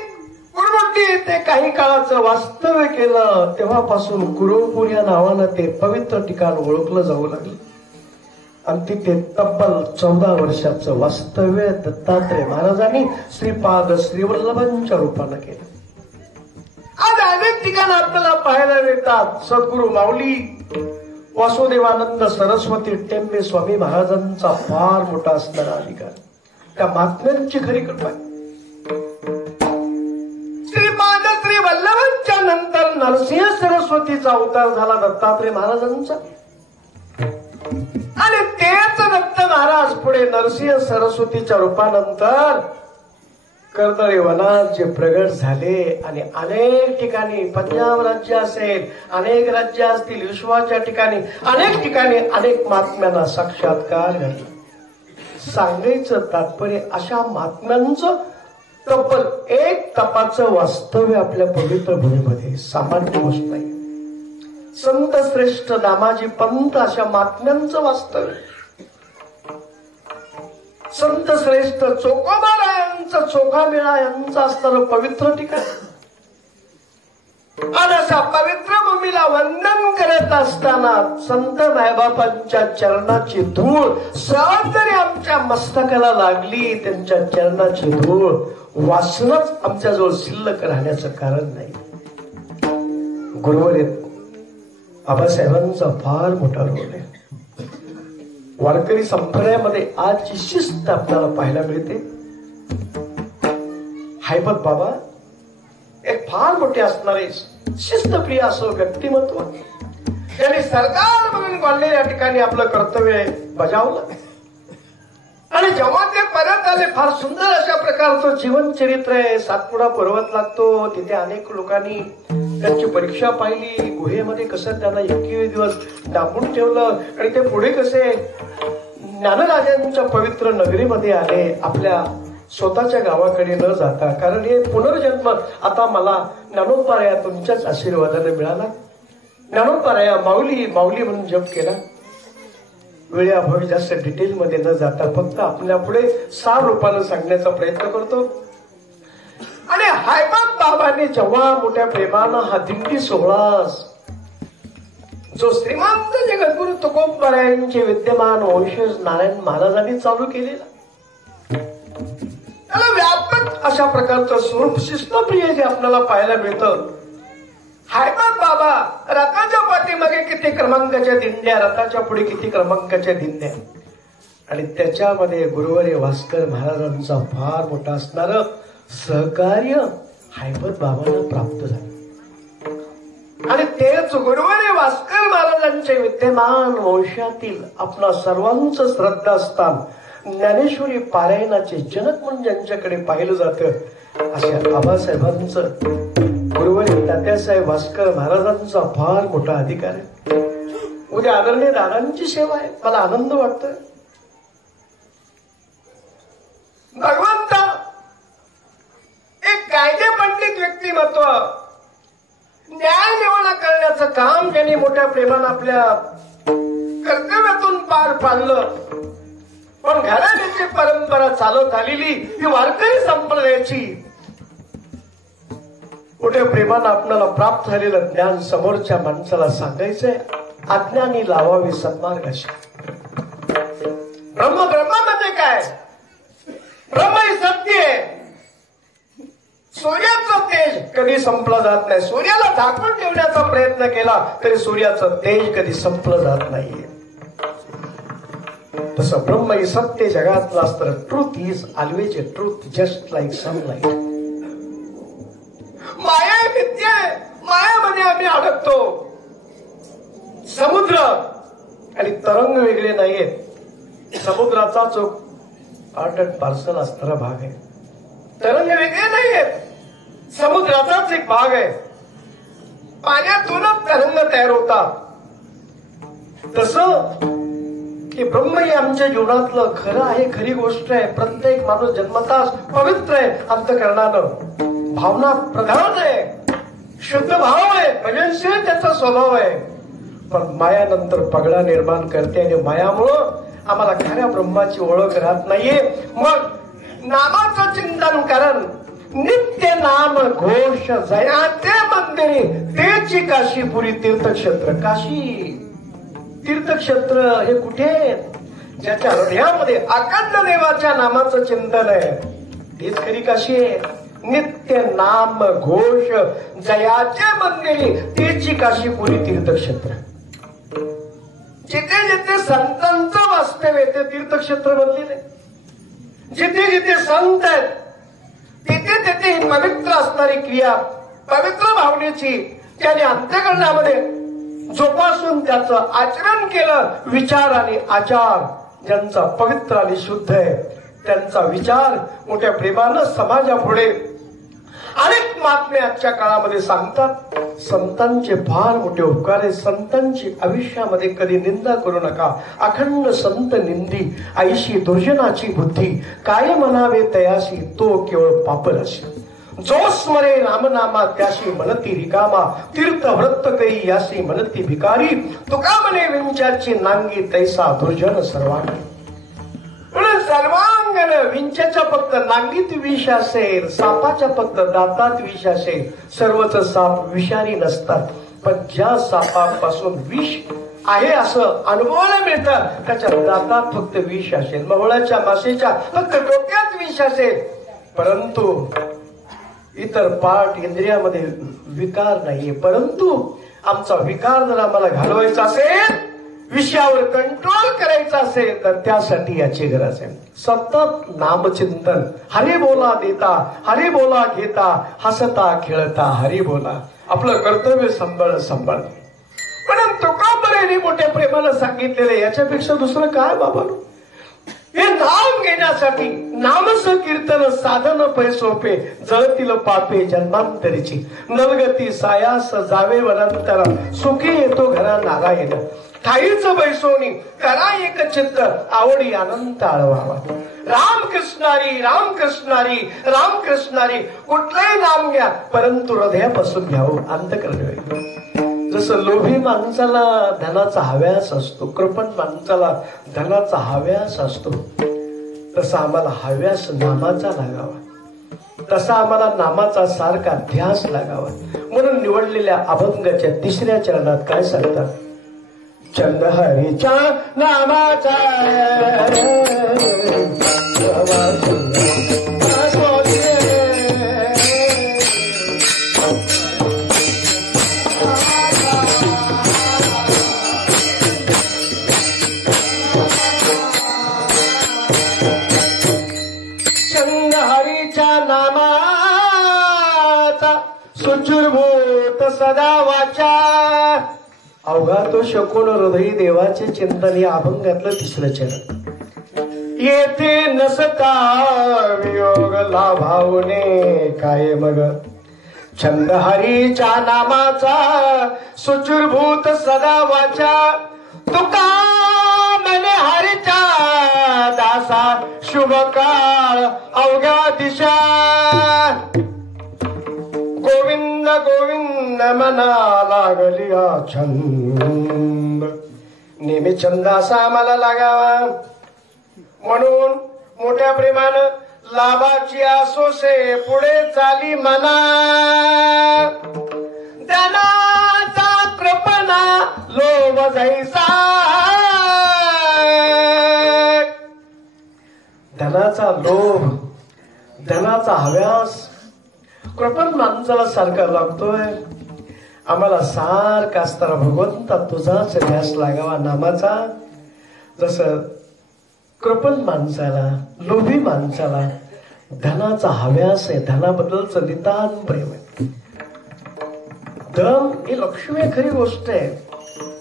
कुरुवंटी येथे काही काळाचं वास्तव्य केलं तेव्हापासून कुरुपूर या नावानं ते पवित्र ठिकाण ओळखलं जाऊ लागलं आणि तिथे तब्बल 14 वर्षाचं वास्तव्य दत्तात्रय महाराजांनी श्रीपाद श्रीवल्लभांच्या रूपानं केलं. आज अनेक ठिकाण आपल्याला पाहायला मिळतात. सद्गुरु माऊली वासुदेवानंद सरस्वती टेंबे स्वामी महाराजांचा फार मोठा असणारा अधिकार, त्या महात्म्यांची खरी कृपा. श्रीपाद श्री वल्लभांच्या नंतर नरसिंह सरस्वतीचा अवतार झाला दत्तात्रय महाराजांचा आणि तेच दत्त महाराज पुढे नरसिंह सरस्वतीच्या रूपानंतर कर्दळी वनात जे प्रगट झाले आणि अनेक ठिकाणी पंजाब राज्य असेल, अनेक राज्य असतील, विश्वाच्या ठिकाणी अनेक ठिकाणी अनेक महात्म्यांना साक्षात्कार घडला. सांगायचं तात्पर्य अशा महात्म्यांचं तब्बल 1 तपाचं वास्तव्य आपल्या पवित्र भूमीमध्ये सामान्य गोष्ट नाही. संत श्रेष्ठ नामाजी पंत अशा महात्म्यांचं वास्तव्य, संत श्रेष्ठ चोखोबारायांचं चोखामेळा यांचं असणारं पवित्र ठिकाण आणि अशा पवित्र भूमीला वंदन करत असताना संत मायबापांच्या चरणाची धूळ सहज जरी आमच्या मस्तकाला लागली, त्यांच्या चरणाची धूळ वासनच आमच्याजवळ शिल्लक राहण्याचं कारण नाही. गुरुवरेत आबासाहेबांचा फार मोठा रोल आहे. वारकरी संप्रदायामध्ये आजची शिस्त आपल्याला पाहायला मिळते. हैबत बाबा एक फार मोठे असणारे शिस्तप्रिय असं व्यक्तिमत्व, त्यांनी सरकार म्हणून गोंडे या ठिकाणी आपलं कर्तव्य बजावलं आणि जेव्हा ते परत आले फार सुंदर अशा प्रकारचं जीवन चरित्र आहे. सातपुडा पर्वत लागतो, तिथे अनेक लोकांनी त्यांची परीक्षा पाहिली, गुहेमध्ये कसं त्यांना 21 दिवस डांबून ठेवलं आणि ते पुढे कसे ज्ञानराजांच्या पवित्र नगरीमध्ये आले, आपल्या स्वतःच्या गावाकडे न जाता. कारण हे पुनर्जन्म आता मला ज्ञानोपाराया तुमच्याच आशीर्वादाने मिळाला. ज्ञानोपाराया माऊली माऊली म्हणून जप केला. वेळेअभावी जास्त डिटेलमध्ये न जाता फक्त आपल्या पुढे सार रूपानं सांगण्याचा प्रयत्न करतो. आणि हैबत बाबांनी जेव्हा मोठ्या प्रेमानं हा दिंडी सोहळा जो श्रीमंत जगद्गुरु तुकोबारायांचे विद्यमान वंशज नारायण महाराजांनी चालू केलेला, त्याला व्यापक अशा प्रकारचं स्वरूप शिस्तप्रिय जे आपल्याला पाहायला मिळतं. हैबत बाबा रथाच्या पाठीमागे किती क्रमांकाच्या दिंड्या, रथाच्या पुढे किती क्रमांकाच्या दिंड्या आणि त्याच्यामध्ये गुरुवर्य भास्कर महाराजांचा फार मोठा असणारं सहकार्य हैबत बाबांना प्राप्त झालं. आणि तेच गुरुवर्य भास्कर महाराजांचे विद्यमान वंशातील आपला सर्वांचं श्रद्धास्थान ज्ञानेश्वरी पारायणाचे जनक म्हणून ज्यांच्याकडे पाहिलं जातं अशा आबासाहेबांचं गुरुवर्य तात्यासाहेब भास्कर महाराजांचा फार मोठा अधिकार आहे. उद्या आदरणीय दादांची सेवा आहे. मला आनंद वाटतोय. भगवंता एक कायदे पंडित व्यक्तिमत्व, न्याय निवाडा करण्याचं काम त्यांनी मोठ्या प्रेमानं आपल्या कर्तव्यातून पार पाडलं. पण घराण्याची परंपरा चालत आलेली ही वारकरी संप्रदायाची मोठ्या प्रेमानं आपल्याला प्राप्त झालेलं ज्ञान समोरच्या माणसाला सांगायचंय. अज्ञानी लावावी सन्मार्गाशी. ब्रह्म म्हणजे काय? ब्रह्म हे सत्य आहे. सूर्याचं तेज कधी संपलं जात नाही. सूर्याला झाकून ठेवण्याचा प्रयत्न केला तरी सूर्याचं तेज कधी संपलं जात नाहीये. तसं ब्रह्म हे सत्य जगातलं असतं. Truth is always a truth, just like sunlight. माया मिथ्या आहे. मायामध्ये आम्ही अडकतो. समुद्र आणि तरंग वेगळे नाहीयेत. समुद्राचा जो पार्ट अँड पार्सल असणारा भाग आहे, तरंग वेगळे नाहीयेत. समुद्राचाच एक भाग आहे. पाण्यातूनच तरंग तयार होतात. तसं की ब्रह्म हे आमच्या जीवनातलं खरं आहे, खरी गोष्ट आहे. प्रत्येक माणूस जन्मताच पवित्र आहे. अंतःकरणानं भावना प्रधान आहे, शुद्ध भाव आहे, भजनशील त्याचा स्वभाव आहे. पण मायानंतर पगडा निर्माण करते आणि मायामुळं आम्हाला खऱ्या ब्रह्माची ओळख राहत नाहीये. मग नामाचं चिंतन करन नित्य नाम घोष जयाचे मंदिरे तेची काशीपुरी तीर्थक्षेत्र. काशी तीर्थक्षेत्र हे कुठे? ज्याच्या हृदयामध्ये अखंड देवाच्या नामाचं चिंतन आहे तीच खरी काशी आहे. नित्य नाम घोष जयाचे मंदिरे तेची काशीपुरी तीर्थक्षेत्र. जिथे जिथे संतांचं वास्तव्य ते तीर्थक्षेत्र बनलेले. जिथे जिथे संत आहेत तिथे तिथे ही पवित्र असणारी क्रिया पवित्र भावनेची त्याने अंतःकरणामध्ये जोपासून त्याचं आचरण केलं. विचार आणि आचार ज्यांचा पवित्र आणि शुद्ध आहे त्यांचा विचार मोठ्या प्रेमानं समाजापुढे अनेक महात्मे आजच्या काळामध्ये सांगतात. संतांचे फार मोठे उपकार आहे. संतांची आयुष्यामध्ये कधी निंदा करू नका. अखंड संत निंदी आईशी दुर्जनाची बुद्धी काय म्हणावे तयाशी तो केवळ पापराशी. जो स्मरे रामनामा त्याशी म्हणती रिकामा तीर्थ व्रत करी याशी म्हणती भिकारी. तुका म्हणे विंचाची नांगी तैसा दुर्जन सर्वांगी. म्हणून सर्वांगण विंचेच्या फक्त नांगीत विष असेल सापाच्या फक्त दातात विष असेल. सर्वच साप विषारी नसतात पण ज्या सापापासून विष आहे असं अनुभवायला मिळतं त्याच्या दातात फक्त विष असेल. मवळाच्या मासेच्या फक्त डोक्यात विष असेल परंतु इतर पाठ इंद्रियामध्ये विकार नाहीये. परंतु आमचा विकार जर आम्हाला घालवायचा असेल विषयावर कंट्रोल करायचा असेल तर त्यासाठी याची गरज आहे. सतत नामचिंतन. हरी बोला देता हरी बोला घेता हसता खेळता हरी बोला. आपलं कर्तव्य सांभाळ. पण तुकांबरेने मोठ्या प्रेमानं सांगितलेलं याच्यापेक्षा दुसरं काय बाबांनो. हे नाम घेण्यासाठी नामस कीर्तन साधन पैसोपे जळतील पापे जन्मांतरीची. नवगती सायास जावे वनंतर सुखी येतो घरा नारायण. ठाईच बैसोनी करा एक चित्त आवडी अनंत आळवावा. रामकृष्णारी रामकृष्णारी रामकृष्णारी. कुठलंही नाम घ्या परंतु हृदयापासून घ्यावं अंतःकरण. जसं लोभी माणसाला धनाचा हव्यास असतो कृपण माणसाला धनाचा हव्यास असतो तसा आम्हाला हव्यास नामाचा लागावा. तसा आम्हाला नामाचा सारखा ध्यास लागावा. म्हणून निवडलेल्या अभंगाच्या 3ऱ्या चरणात काय सांगतात. चंद हरीच्या नामाचा चंद हरीच्या नामाचा सुचुरभूत सदा वाचा. अवघा तो शकून हृदयी देवाचे चिंतन या अभंगातलं 3रं चरण. येथे नसता वियोग लाभावणे काय मग. छंद हरीच्या नामाचा सुचुरभूत सदा वाचा. तुका म्हणे हरीच्या दासा शुभ काळ अवघा दिशा. गोविंद गोविंद मना लागली छंद. नेहमी छंद असा आम्हाला लागावा. म्हणून मोठ्या प्रेमानं लाभाची आसोसे पुढे चाली मना. धनाचा कृपणा लोभ जैसा. धनाचा लोभ धनाचा हव्यास कृपण माणसाला सारखा लागतोय. आम्हाला सारखा असताना भगवंता तुझाच ध्यास लागावा नामाचा. जसं कृपण माणसाला लोभी माणसाला धनाचा हव्यास आहे धनाबद्दलच नितांत प्रेम आहे. धन ही लक्ष्मी खरी गोष्ट आहे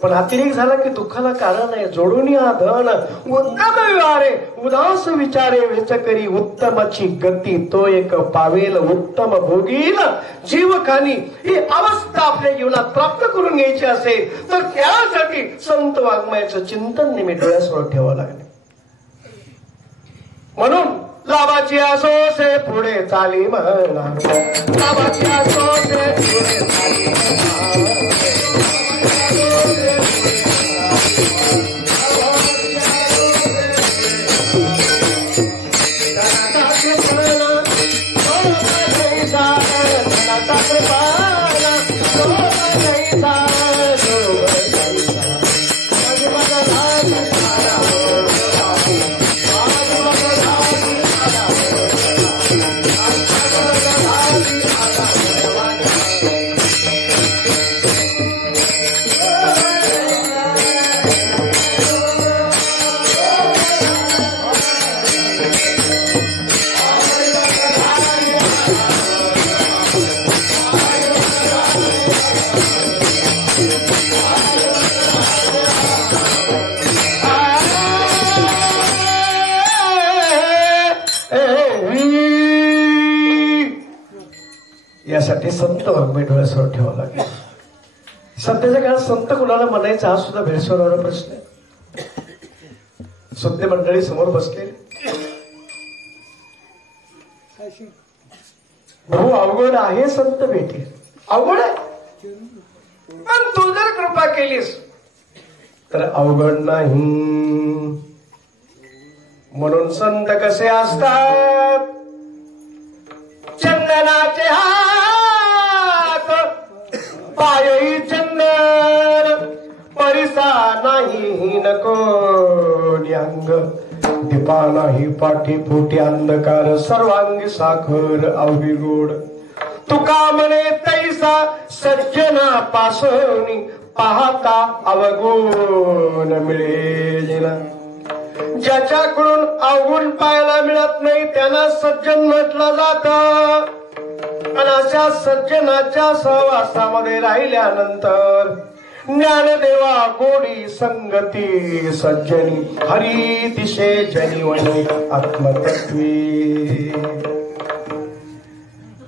पण अतिरेक झाला की दुःखाला कारण आहे. जोडून या धन उत्तम विवारे उदास विचारे वेच करी. उत्तमाची गती तो एक पावेल उत्तम भोगील जीवखानी. ही अवस्था आपल्या जीवनात प्राप्त करून घ्यायची असेल तर त्यासाठी संत वाङ्मयाचं चिंतन नेहमी डोळ्यासमोर ठेवावं लागेल. म्हणून लाभाची आसोसे पुढे चाली म्हणा. लाभाची आसोसे पुढे चाली म्हणा. यासाठी संत वाङ्मय डोळ्यासमोर ठेवावं लागेल. सध्याच्या काळात संत कुणाला म्हणायचा हा सुद्धा भेडसवणारा प्रश्न आहे. सत्य मंडळी समोर बसले. भाऊ अवघड आहे संत भेटे, अवघड आहे, पण तू जर कृपा केलीस तर अवघड नाही. म्हणून संत कसे असतात? चंदनाचे हात पायही चंदन, परिसा नाही नको अंग, दीपा नाही पाठी पोटी अंधकार, सर्वांगी साखर अवघी गोड. तुका म्हणे तैसा सज्जना पासोनी, पाहता अवगुण मिळेल. ज्याच्याकडून अवगुण पाहायला मिळत नाही त्यांना सज्जन म्हटलं जात. आणि अशा सज्जनाच्या सहवासामध्ये राहिल्यानंतर ज्ञानदेवा गोडी संगती सज्जनी, हरी दिशे जनिवणी आत्मतत्वी.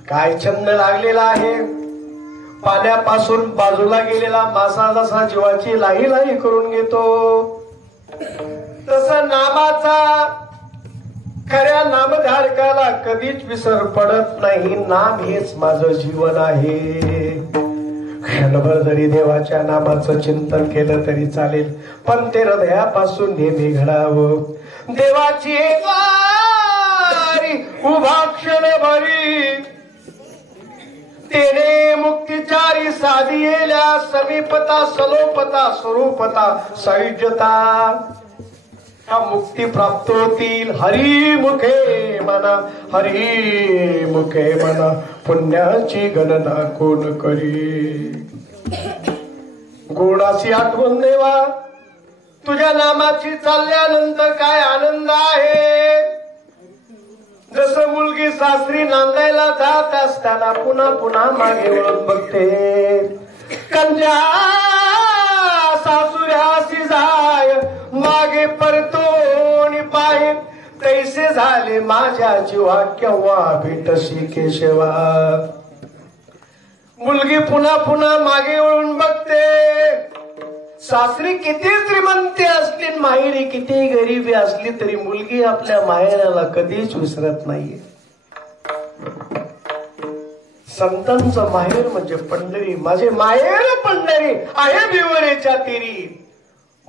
काय छंद लागलेला आहे? पाण्यापासून बाजूला गेलेला मासा जसा जीवाची लाही लाही करून घेतो, तसं नामाचा खऱ्या नामधारकाला कधीच विसर पडत नाही. नाम हेच माझं जीवन आहे. क्षणभर जरी देवाच्या नामाचं चिंतन केलं तरी चालेल, पण ते हृदयापासून नेहमी घडावं. देवाची उभा क्षणभरी तेने मुक्तिचारी साधी येल्या, समीपता सलोपता स्वरूपता सायुज्यता. हा मुक्ती प्राप्त होतील हरिमुखे मना, हरिमुखे मना, पुण्याची गणना कोण करी. गोडाची आठवण देवा, तुझ्या नामाची चालल्यानंतर काय आनंद आहे. जसं मुलगी सासरी नांदायला जात असताना पुन्हा पुन्हा मागे वळून बघते, कंजा सासुऱ्यासी जाय मागे परतोनी पाहे, तैसे झाले माझ्या जीवा केव्हा भेटशी केशवा. मुलगी पुन्हा पुन्हा मागे वळून बघते. सासरी किती श्रीमंती असली, माहेरी किती गरिबी असली तरी मुलगी आपल्या माहेराला कधीच विसरत नाहीये. संतांचं माहेर म्हणजे पंढरी. माझे माहेर पंढरी आहे बिवरेच्या तीरी,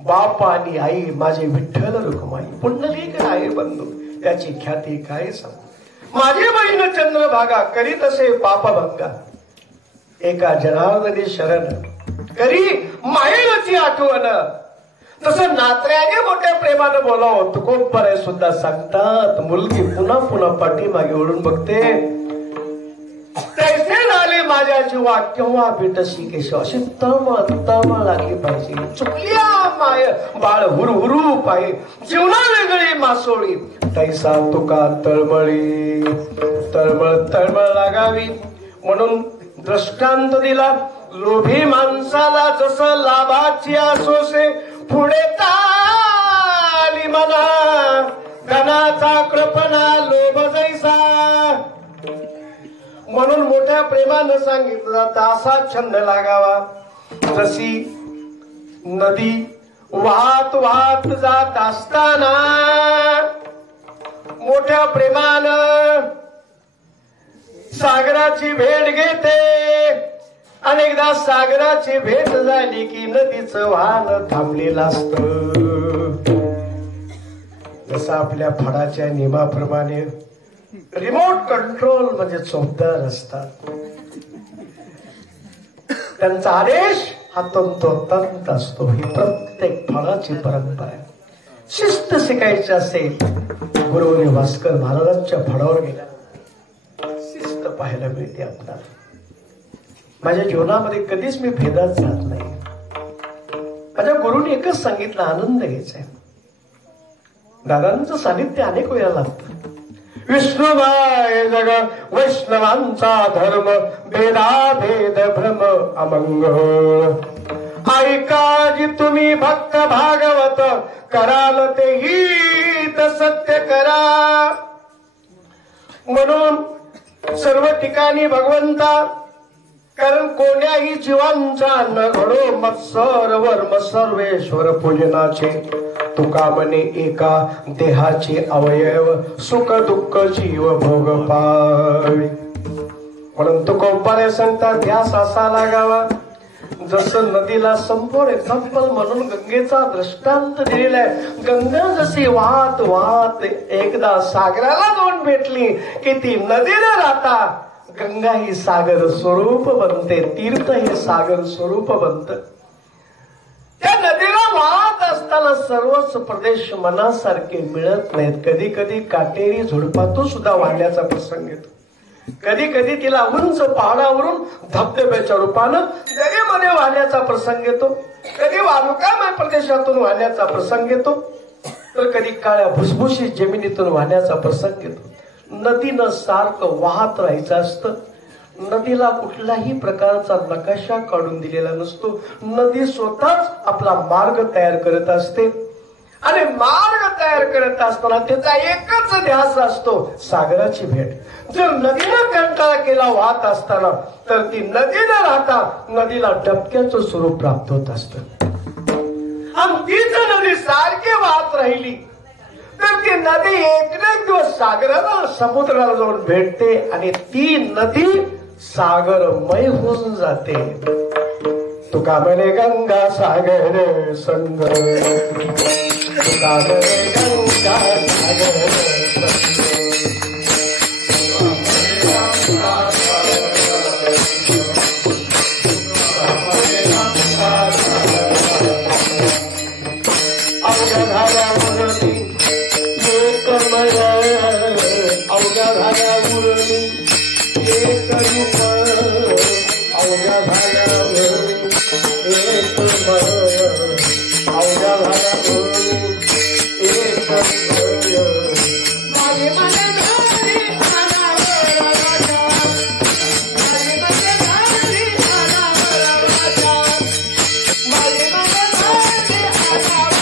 बाप आणि आई माझे विठ्ठल रुक्माई. पुंडलिक आहे बंधू, त्याची ख्याती काय सांगू. माझी बहीण चंद्रभागा करीत असे पापभंगा, एका जनार्दनी शरण करी माहेरची आठवण. तसं नात्र्याने मोठ्या प्रेमानं बोलावं तुकोबराय सुद्धा सांगतात. मुलगी पुन्हा पुन्हा पाठीमागे ओढून बघते, तैसे झाले माझ्या जीवा केव्हा भेटशी केशव. अशी तळमळ तळमळ लागली पाहिजे. चुकल्या माय बाळ हुरहुरू पाय, जीवना वेगळी मासोळी. तैसा तुका तळमळी, तळमळ तळमळ लागावी म्हणून दृष्टांत दिला. लोभी माणसाला जसं लाभाची आसोसे, पुढे ताली मना धनाचा कृपणा लोभ जैसा. म्हणून मोठ्या प्रेमानं सांगितलं जातं असा छंद लागावा. जशी नदी वाहत वाहत जात असताना मोठ्या प्रेमानं सागराची भेट घेते. अनेकदा सागराची भेट झाली की नदीचं वाहन थांबलेलं असतं. जसं आपल्या फडाच्या नियमाप्रमाणे रिमोट कंट्रोल म्हणजे चौकदार असतात. त्यांचा आदेश हातून तो तंत असतो. ही प्रत्येक फळाची परंपरा आहे. शिस्त शिकायची असेल, गुरुने भास्कर महाराजांच्या फळावर गेला, शिस्त पाहायला मिळते आपल्याला. माझ्या जीवनामध्ये कधीच मी भेदात राहत नाही. माझ्या गुरुने एकच सांगितलं, आनंद घ्यायचा. दादांचं सानिध्य अनेक वेळा लागतं. विष्णुमाय जग वैष्णवांचा धर्म, भेदाभेद भ्रम अमंग. ऐका जी तुम्ही भक्त भागवत, कराल ते हित सत्य करा. म्हणून सर्व ठिकाणी भगवंता, कारण कोण्याही जीवांचा न घडो मत्सर वर्म सर्वेश्वर पूजनाचे, तुका म्हणे एका देहाचे अवयव सुख दुःख जीव भोग पावे. म्हणून तुकोबाने सांगतात ध्यास असा लागावा जसं नदीला संपूर्ण एक्झाम्पल म्हणून गंगेचा दृष्टांत दिलेला आहे. गंगा जशी वाहत वाहत एकदा सागराला जाऊन भेटली की ती नदीने राहता गंगा ही सागर स्वरूप बनते, तीर्थ हे सागर स्वरूप बनत. त्या नदीला वाहत असताना सर्वच प्रदेश मनासारखे मिळत नाहीत. कधी कधी काटेरी झुडपातून सुद्धा वाढण्याचा प्रसंग येतो. कधी कधी तिला उंच पहाडावरून धबधब्याच्या रूपानं दरीमध्ये वाहण्याचा प्रसंग येतो. कधी वालुकामय प्रदेशातून वाहण्याचा प्रसंग येतो, तर कधी काळ्या भुसभुशीत जमिनीतून वाहण्याचा प्रसंग येतो. नदीनं सारखं वाहत राहायचं असतं. नदीला कुठल्याही प्रकारचा नकाशा काढून दिलेला नसतो. नदी स्वतःच आपला मार्ग तयार करत असते आणि मार्ग तयार करत असताना त्याचा एकच ध्यास असतो, सागराची भेट. जर नदीनं कंटाळा केला वाहत असताना तर ती नदी न राहता नदीला डबक्याचं स्वरूप प्राप्त होत असतं. आणि तीच नदी सारखी वाहत राहिली तर ती नदी एक ना एक दिवस सागराला समुद्राला जाऊन भेटते आणि ती नदी सागरमय होऊन जाते. तुका म्हणे गंगा सागर संग, तुका म्हणे गंगा सागर अवघ्या धारा उरली एकमय, अवघ्या धारा उरली एक रूप, अवघ्या धारा उरली एकमय, अवघ्या धारा उरली एकमय. माझे मन धारी अनावर राजा, माझे मन धारी अनावर राजा, माझे मन धारी अनावर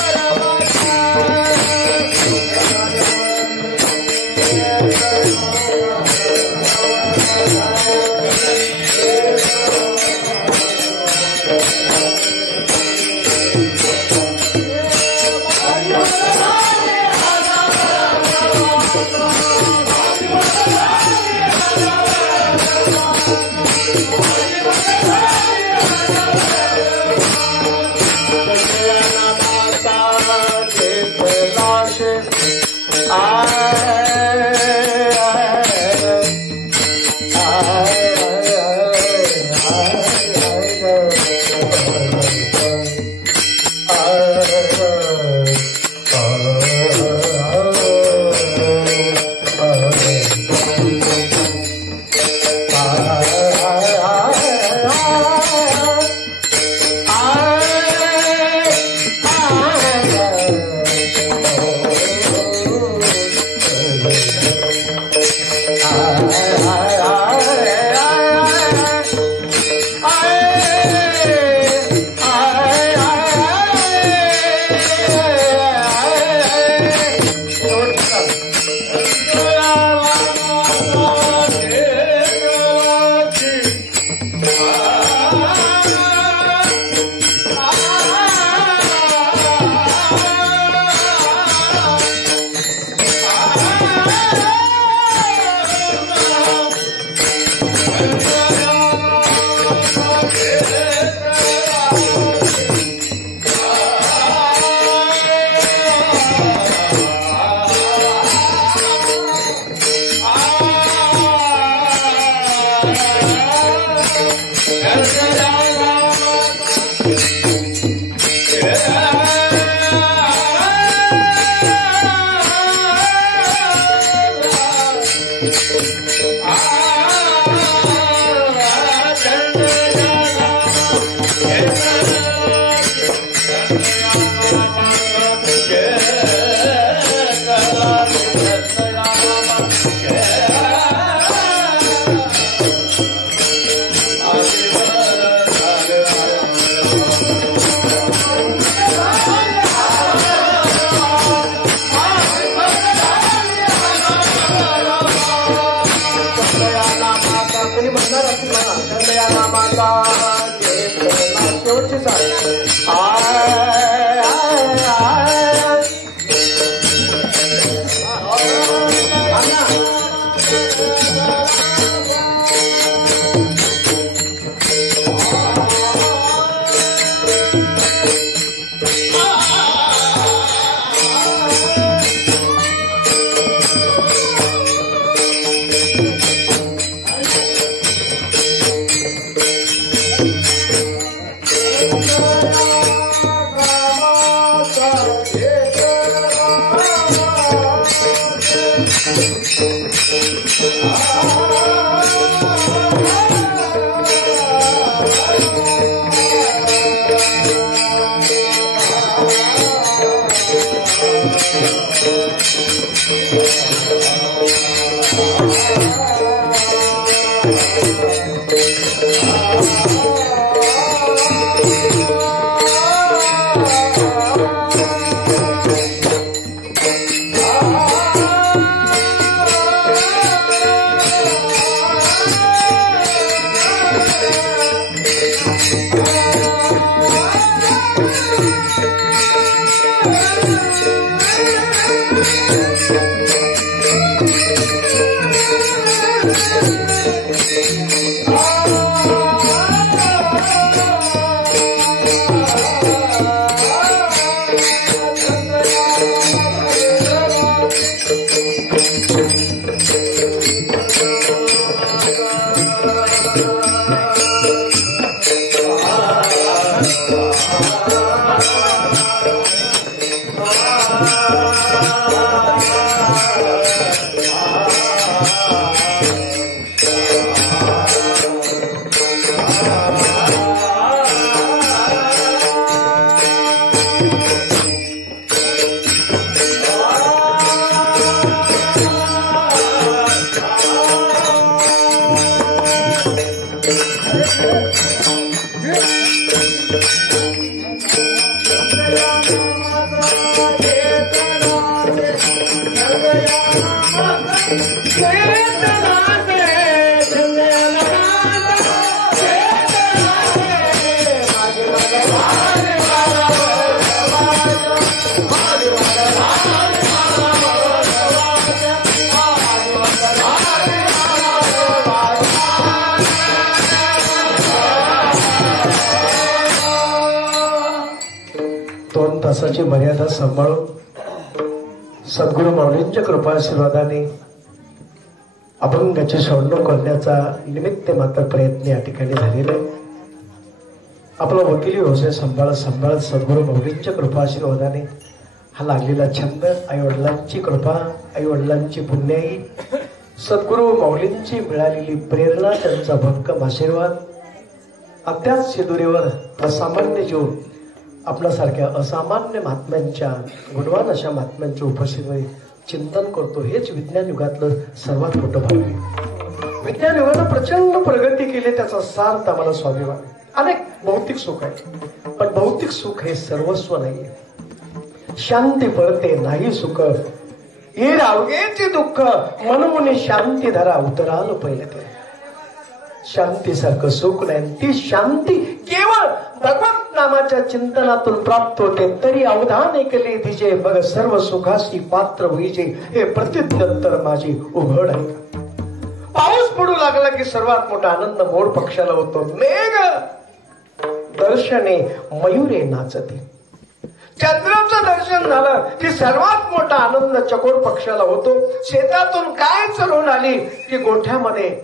दोन तासाची मर्यादा सांभाळून सद्गुरू माऊलींच्या कृपा आशीर्वादाने अभंगाची सोडणूक करण्याचा निमित्त मात्र प्रयत्न या ठिकाणी झालेला आहे. आपला वकिली व्यवसाय सांभाळत सांभाळत सद्गुरू माऊलींच्या कृपा आशीर्वादाने हा लागलेला छंद, आईवडिलांची कृपा, आईवडिलांची पुण्याई, सद्गुरू माऊलींची मिळालेली प्रेरणा, त्यांचा भक्कम आशीर्वाद, अत्याच शिदुरीवर असामान्य जीव आपल्यासारख्या असामान्य महात्म्यांच्या, गुणवान अशा महात्म्यांच्या उपस्थितीमध्ये चिंतन करतो. हेच विज्ञान युगातलं सर्वात मोठं भाग आहे. विज्ञान युगानं प्रचंड प्रगती केली, त्याचा सार्थ आम्हाला स्वाभिमान. अनेक भौतिक सुख आहे, पण भौतिक सुख हे सर्वस्व नाहीये. शांती परते नाही सुख, हे रावगेचे दुःख, म्हणून शांती धरा उतराल पहिले ते. शांतीसारखं सुख नाही. ती शांती केवळ भगवत नामाच्या चिंतनातून प्राप्त होते. तरी अवधान ऐकले तिचे, बघ सर्व सुखासी पात्र होईचे, हे प्रत्युत्तर माझी उघड आहे. पाऊस पडू लागला की सर्वात मोठा आनंद मोर पक्षाला होतो. मेघ दर्शने मयुरे नाचते. चंद्राचं दर्शन झालं की सर्वात मोठा आनंद चकोर पक्षाला होतो. शेतातून काय चढून आली की गोठ्यामध्ये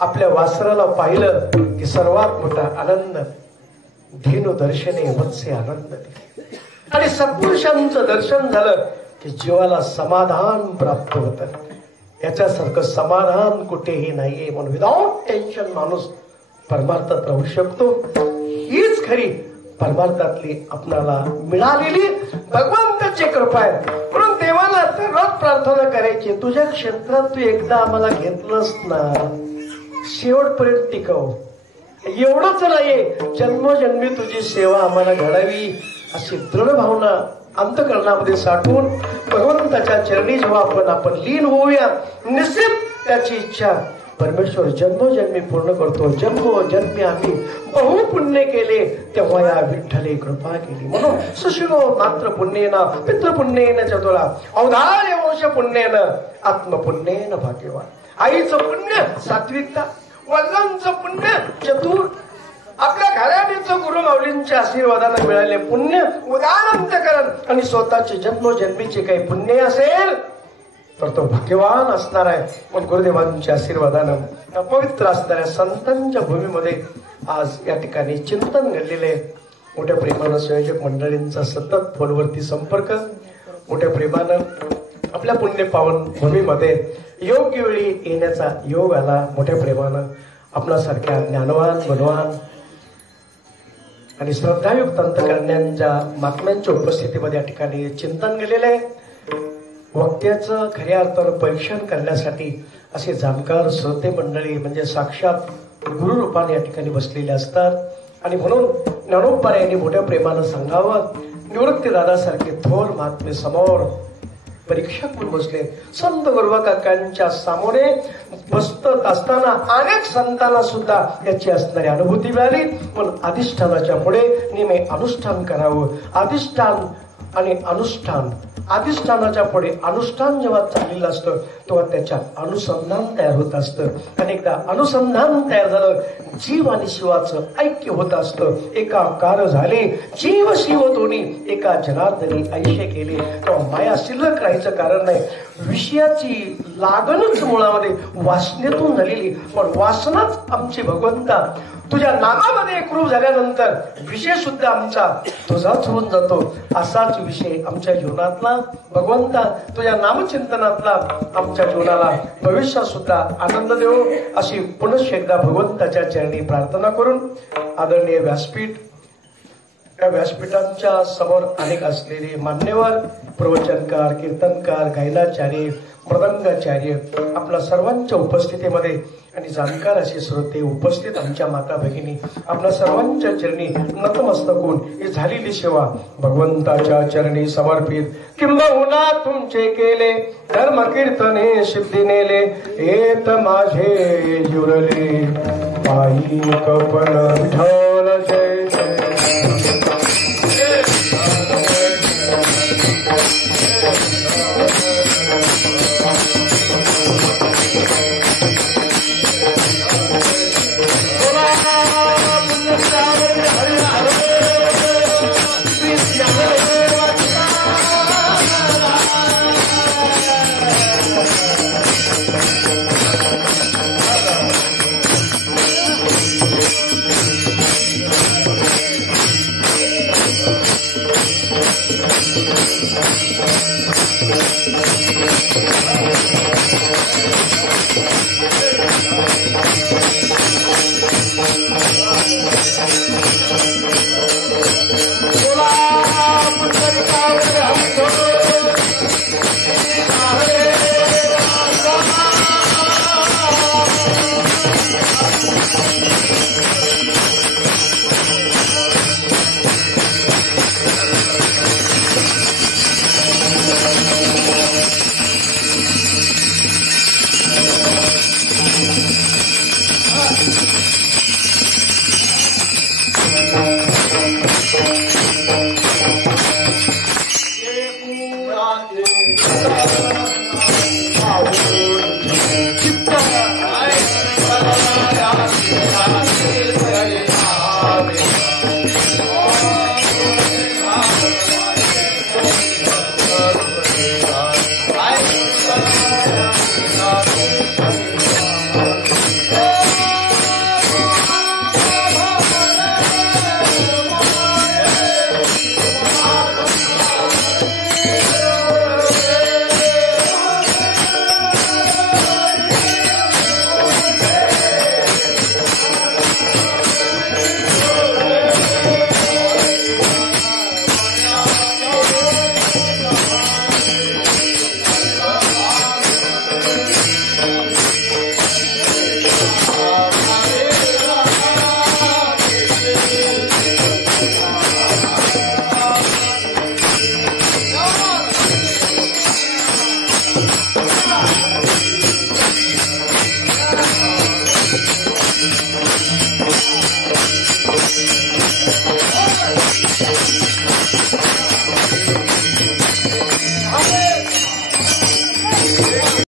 आपल्या वासराला पाहिलं की सर्वात मोठा आनंद धेनु दर्शने वत्से आनंद. आणि सत्पुरुषांचं दर्शन झालं की जीवाला समाधान प्राप्त होतं. याच्यासारखं समाधान कुठेही नाहीये. म्हणून विदाउट टेन्शन माणूस परमार्थात राहू शकतो. हीच खरी परमार्थातली आपल्याला मिळालेली भगवंताची कृपा आहे. म्हणून देवाला रोज प्रार्थना करायची, तुझ्या क्षेत्रात तू एकदा आम्हाला घेतलंस ना, शेवटपर्यंत टिकव. एवढंच नाहीये, जन्मोजन्मी तुझी सेवा आम्हाला घडावी अशी दृढ भावना अंतःकरणामध्ये साठवून भगवंताच्या चरणी जेव्हा आपण लीन होऊया, निश्चित त्याची इच्छा परमेश्वर जन्मोजन्मी पूर्ण करतो. जन्मोजन्मी आम्ही बहुपुण्य केले तेव्हा या विठ्ठले कृपा केली. म्हणून सुशिरो मात्र पुण्येन पितृपुण्येन चतुरा अवधार्य वंश पुण्येन आत्मपुण्येन भाग्यवान. आईचं पुण्य सात्विकता, वडिलांचं पुण्य चतुर, आपल्या घराण्याचं गुरु माऊलींच्या आशीर्वादाने मिळाले पुण्य उदाहरणकरण, आणि स्वतःचे जन्मोजन्मीचे काही पुण्य असेल तर तो भाग्यवान असणार आहे. पण गुरुदेवांच्या आशीर्वादानं पवित्र असणाऱ्या संतांच्या भूमीमध्ये आज या ठिकाणी चिंतन घडलेले. मोठ्या प्रेमानं संयोजक मंडळींचा सतत फोनवरती संपर्क, मोठ्या प्रेमानं आपल्या पुण्य पावन भूमीमध्ये योग्य वेळी येण्याचा योग आला. मोठ्या प्रेमानं आपल्यासारख्या ज्ञानवान, गुणवान आणि श्रद्धायुक्त अंतःकरणांच्या महात्म्यांच्या उपस्थितीमध्ये या ठिकाणी चिंतन गेलेलं आहे. वक्त्याचं खऱ्या अर्थानं परीक्षण करण्यासाठी असे जाणकार श्रोते मंडळी म्हणजे साक्षात गुरुरूपाने या ठिकाणी बसलेले असतात. आणि म्हणून ज्ञानोपाऱ्यांनी मोठ्या प्रेमानं सांगावं, निवृत्ती दादासारखे थोर महात्मे समोर परीक्षा करून बसले. संत गुरुबा काकांच्या सामोरे बसत असताना अनेक संतांना सुद्धा याची असणारी अनुभूती मिळाली. पण अधिष्ठानाच्या पुढे नेहमी अनुष्ठान करावं. अधिष्ठान आणि अनुष्ठान, अधिष्ठानाच्या पुढे अनुष्ठान जेव्हा चाललेलं असतं तेव्हा त्याच्यात अनुसंधान तयार होत असतं. अनेकदा अनुसंधान तयार झालं, जीव आणि शिवाचं ऐक्य होत असतं. एकाकार झाले जीव शिव दोन्ही, एका जनार्दनी ऐशे केले. तेव्हा माया शिल्लक राहायचं कारण नाही. विषयाची लागणच मुळामध्ये वासनेतून झालेली, पण वासनाच आमची भगवंता तुझ्या नामामध्ये एकरूप झाल्यानंतर विषय सुद्धा आमचा तुझाच होऊन जातो. असाच विषय आमच्या जीवनातला भगवंता तुझ्या नामचिंतनातला आमच्या जीवनाला भविष्यात सुद्धा आनंद देऊ अशी पुनश्च एकदा भगवंताच्या चरणी प्रार्थना करून आदरणीय व्यासपीठ या व्यासपीठांच्या समोर अनेक असलेले मान्यवर प्रवचनकार, कीर्तनकार, गायनाचार्य, मृदंगाचार्य, आपल्या सर्वांच्या उपस्थितीमध्ये आणि जाणकार असे श्रोते उपस्थित आमच्या माता भगिनी, आपल्या सर्वांच्या चरणी नतमस्तक होऊन ही झालेली सेवा भगवंताच्या चरणी समर्पित. किंबहुना तुमचे केले धर्म कीर्तने सिद्धी नेले, येत माझे जुरले पायी कपन विठा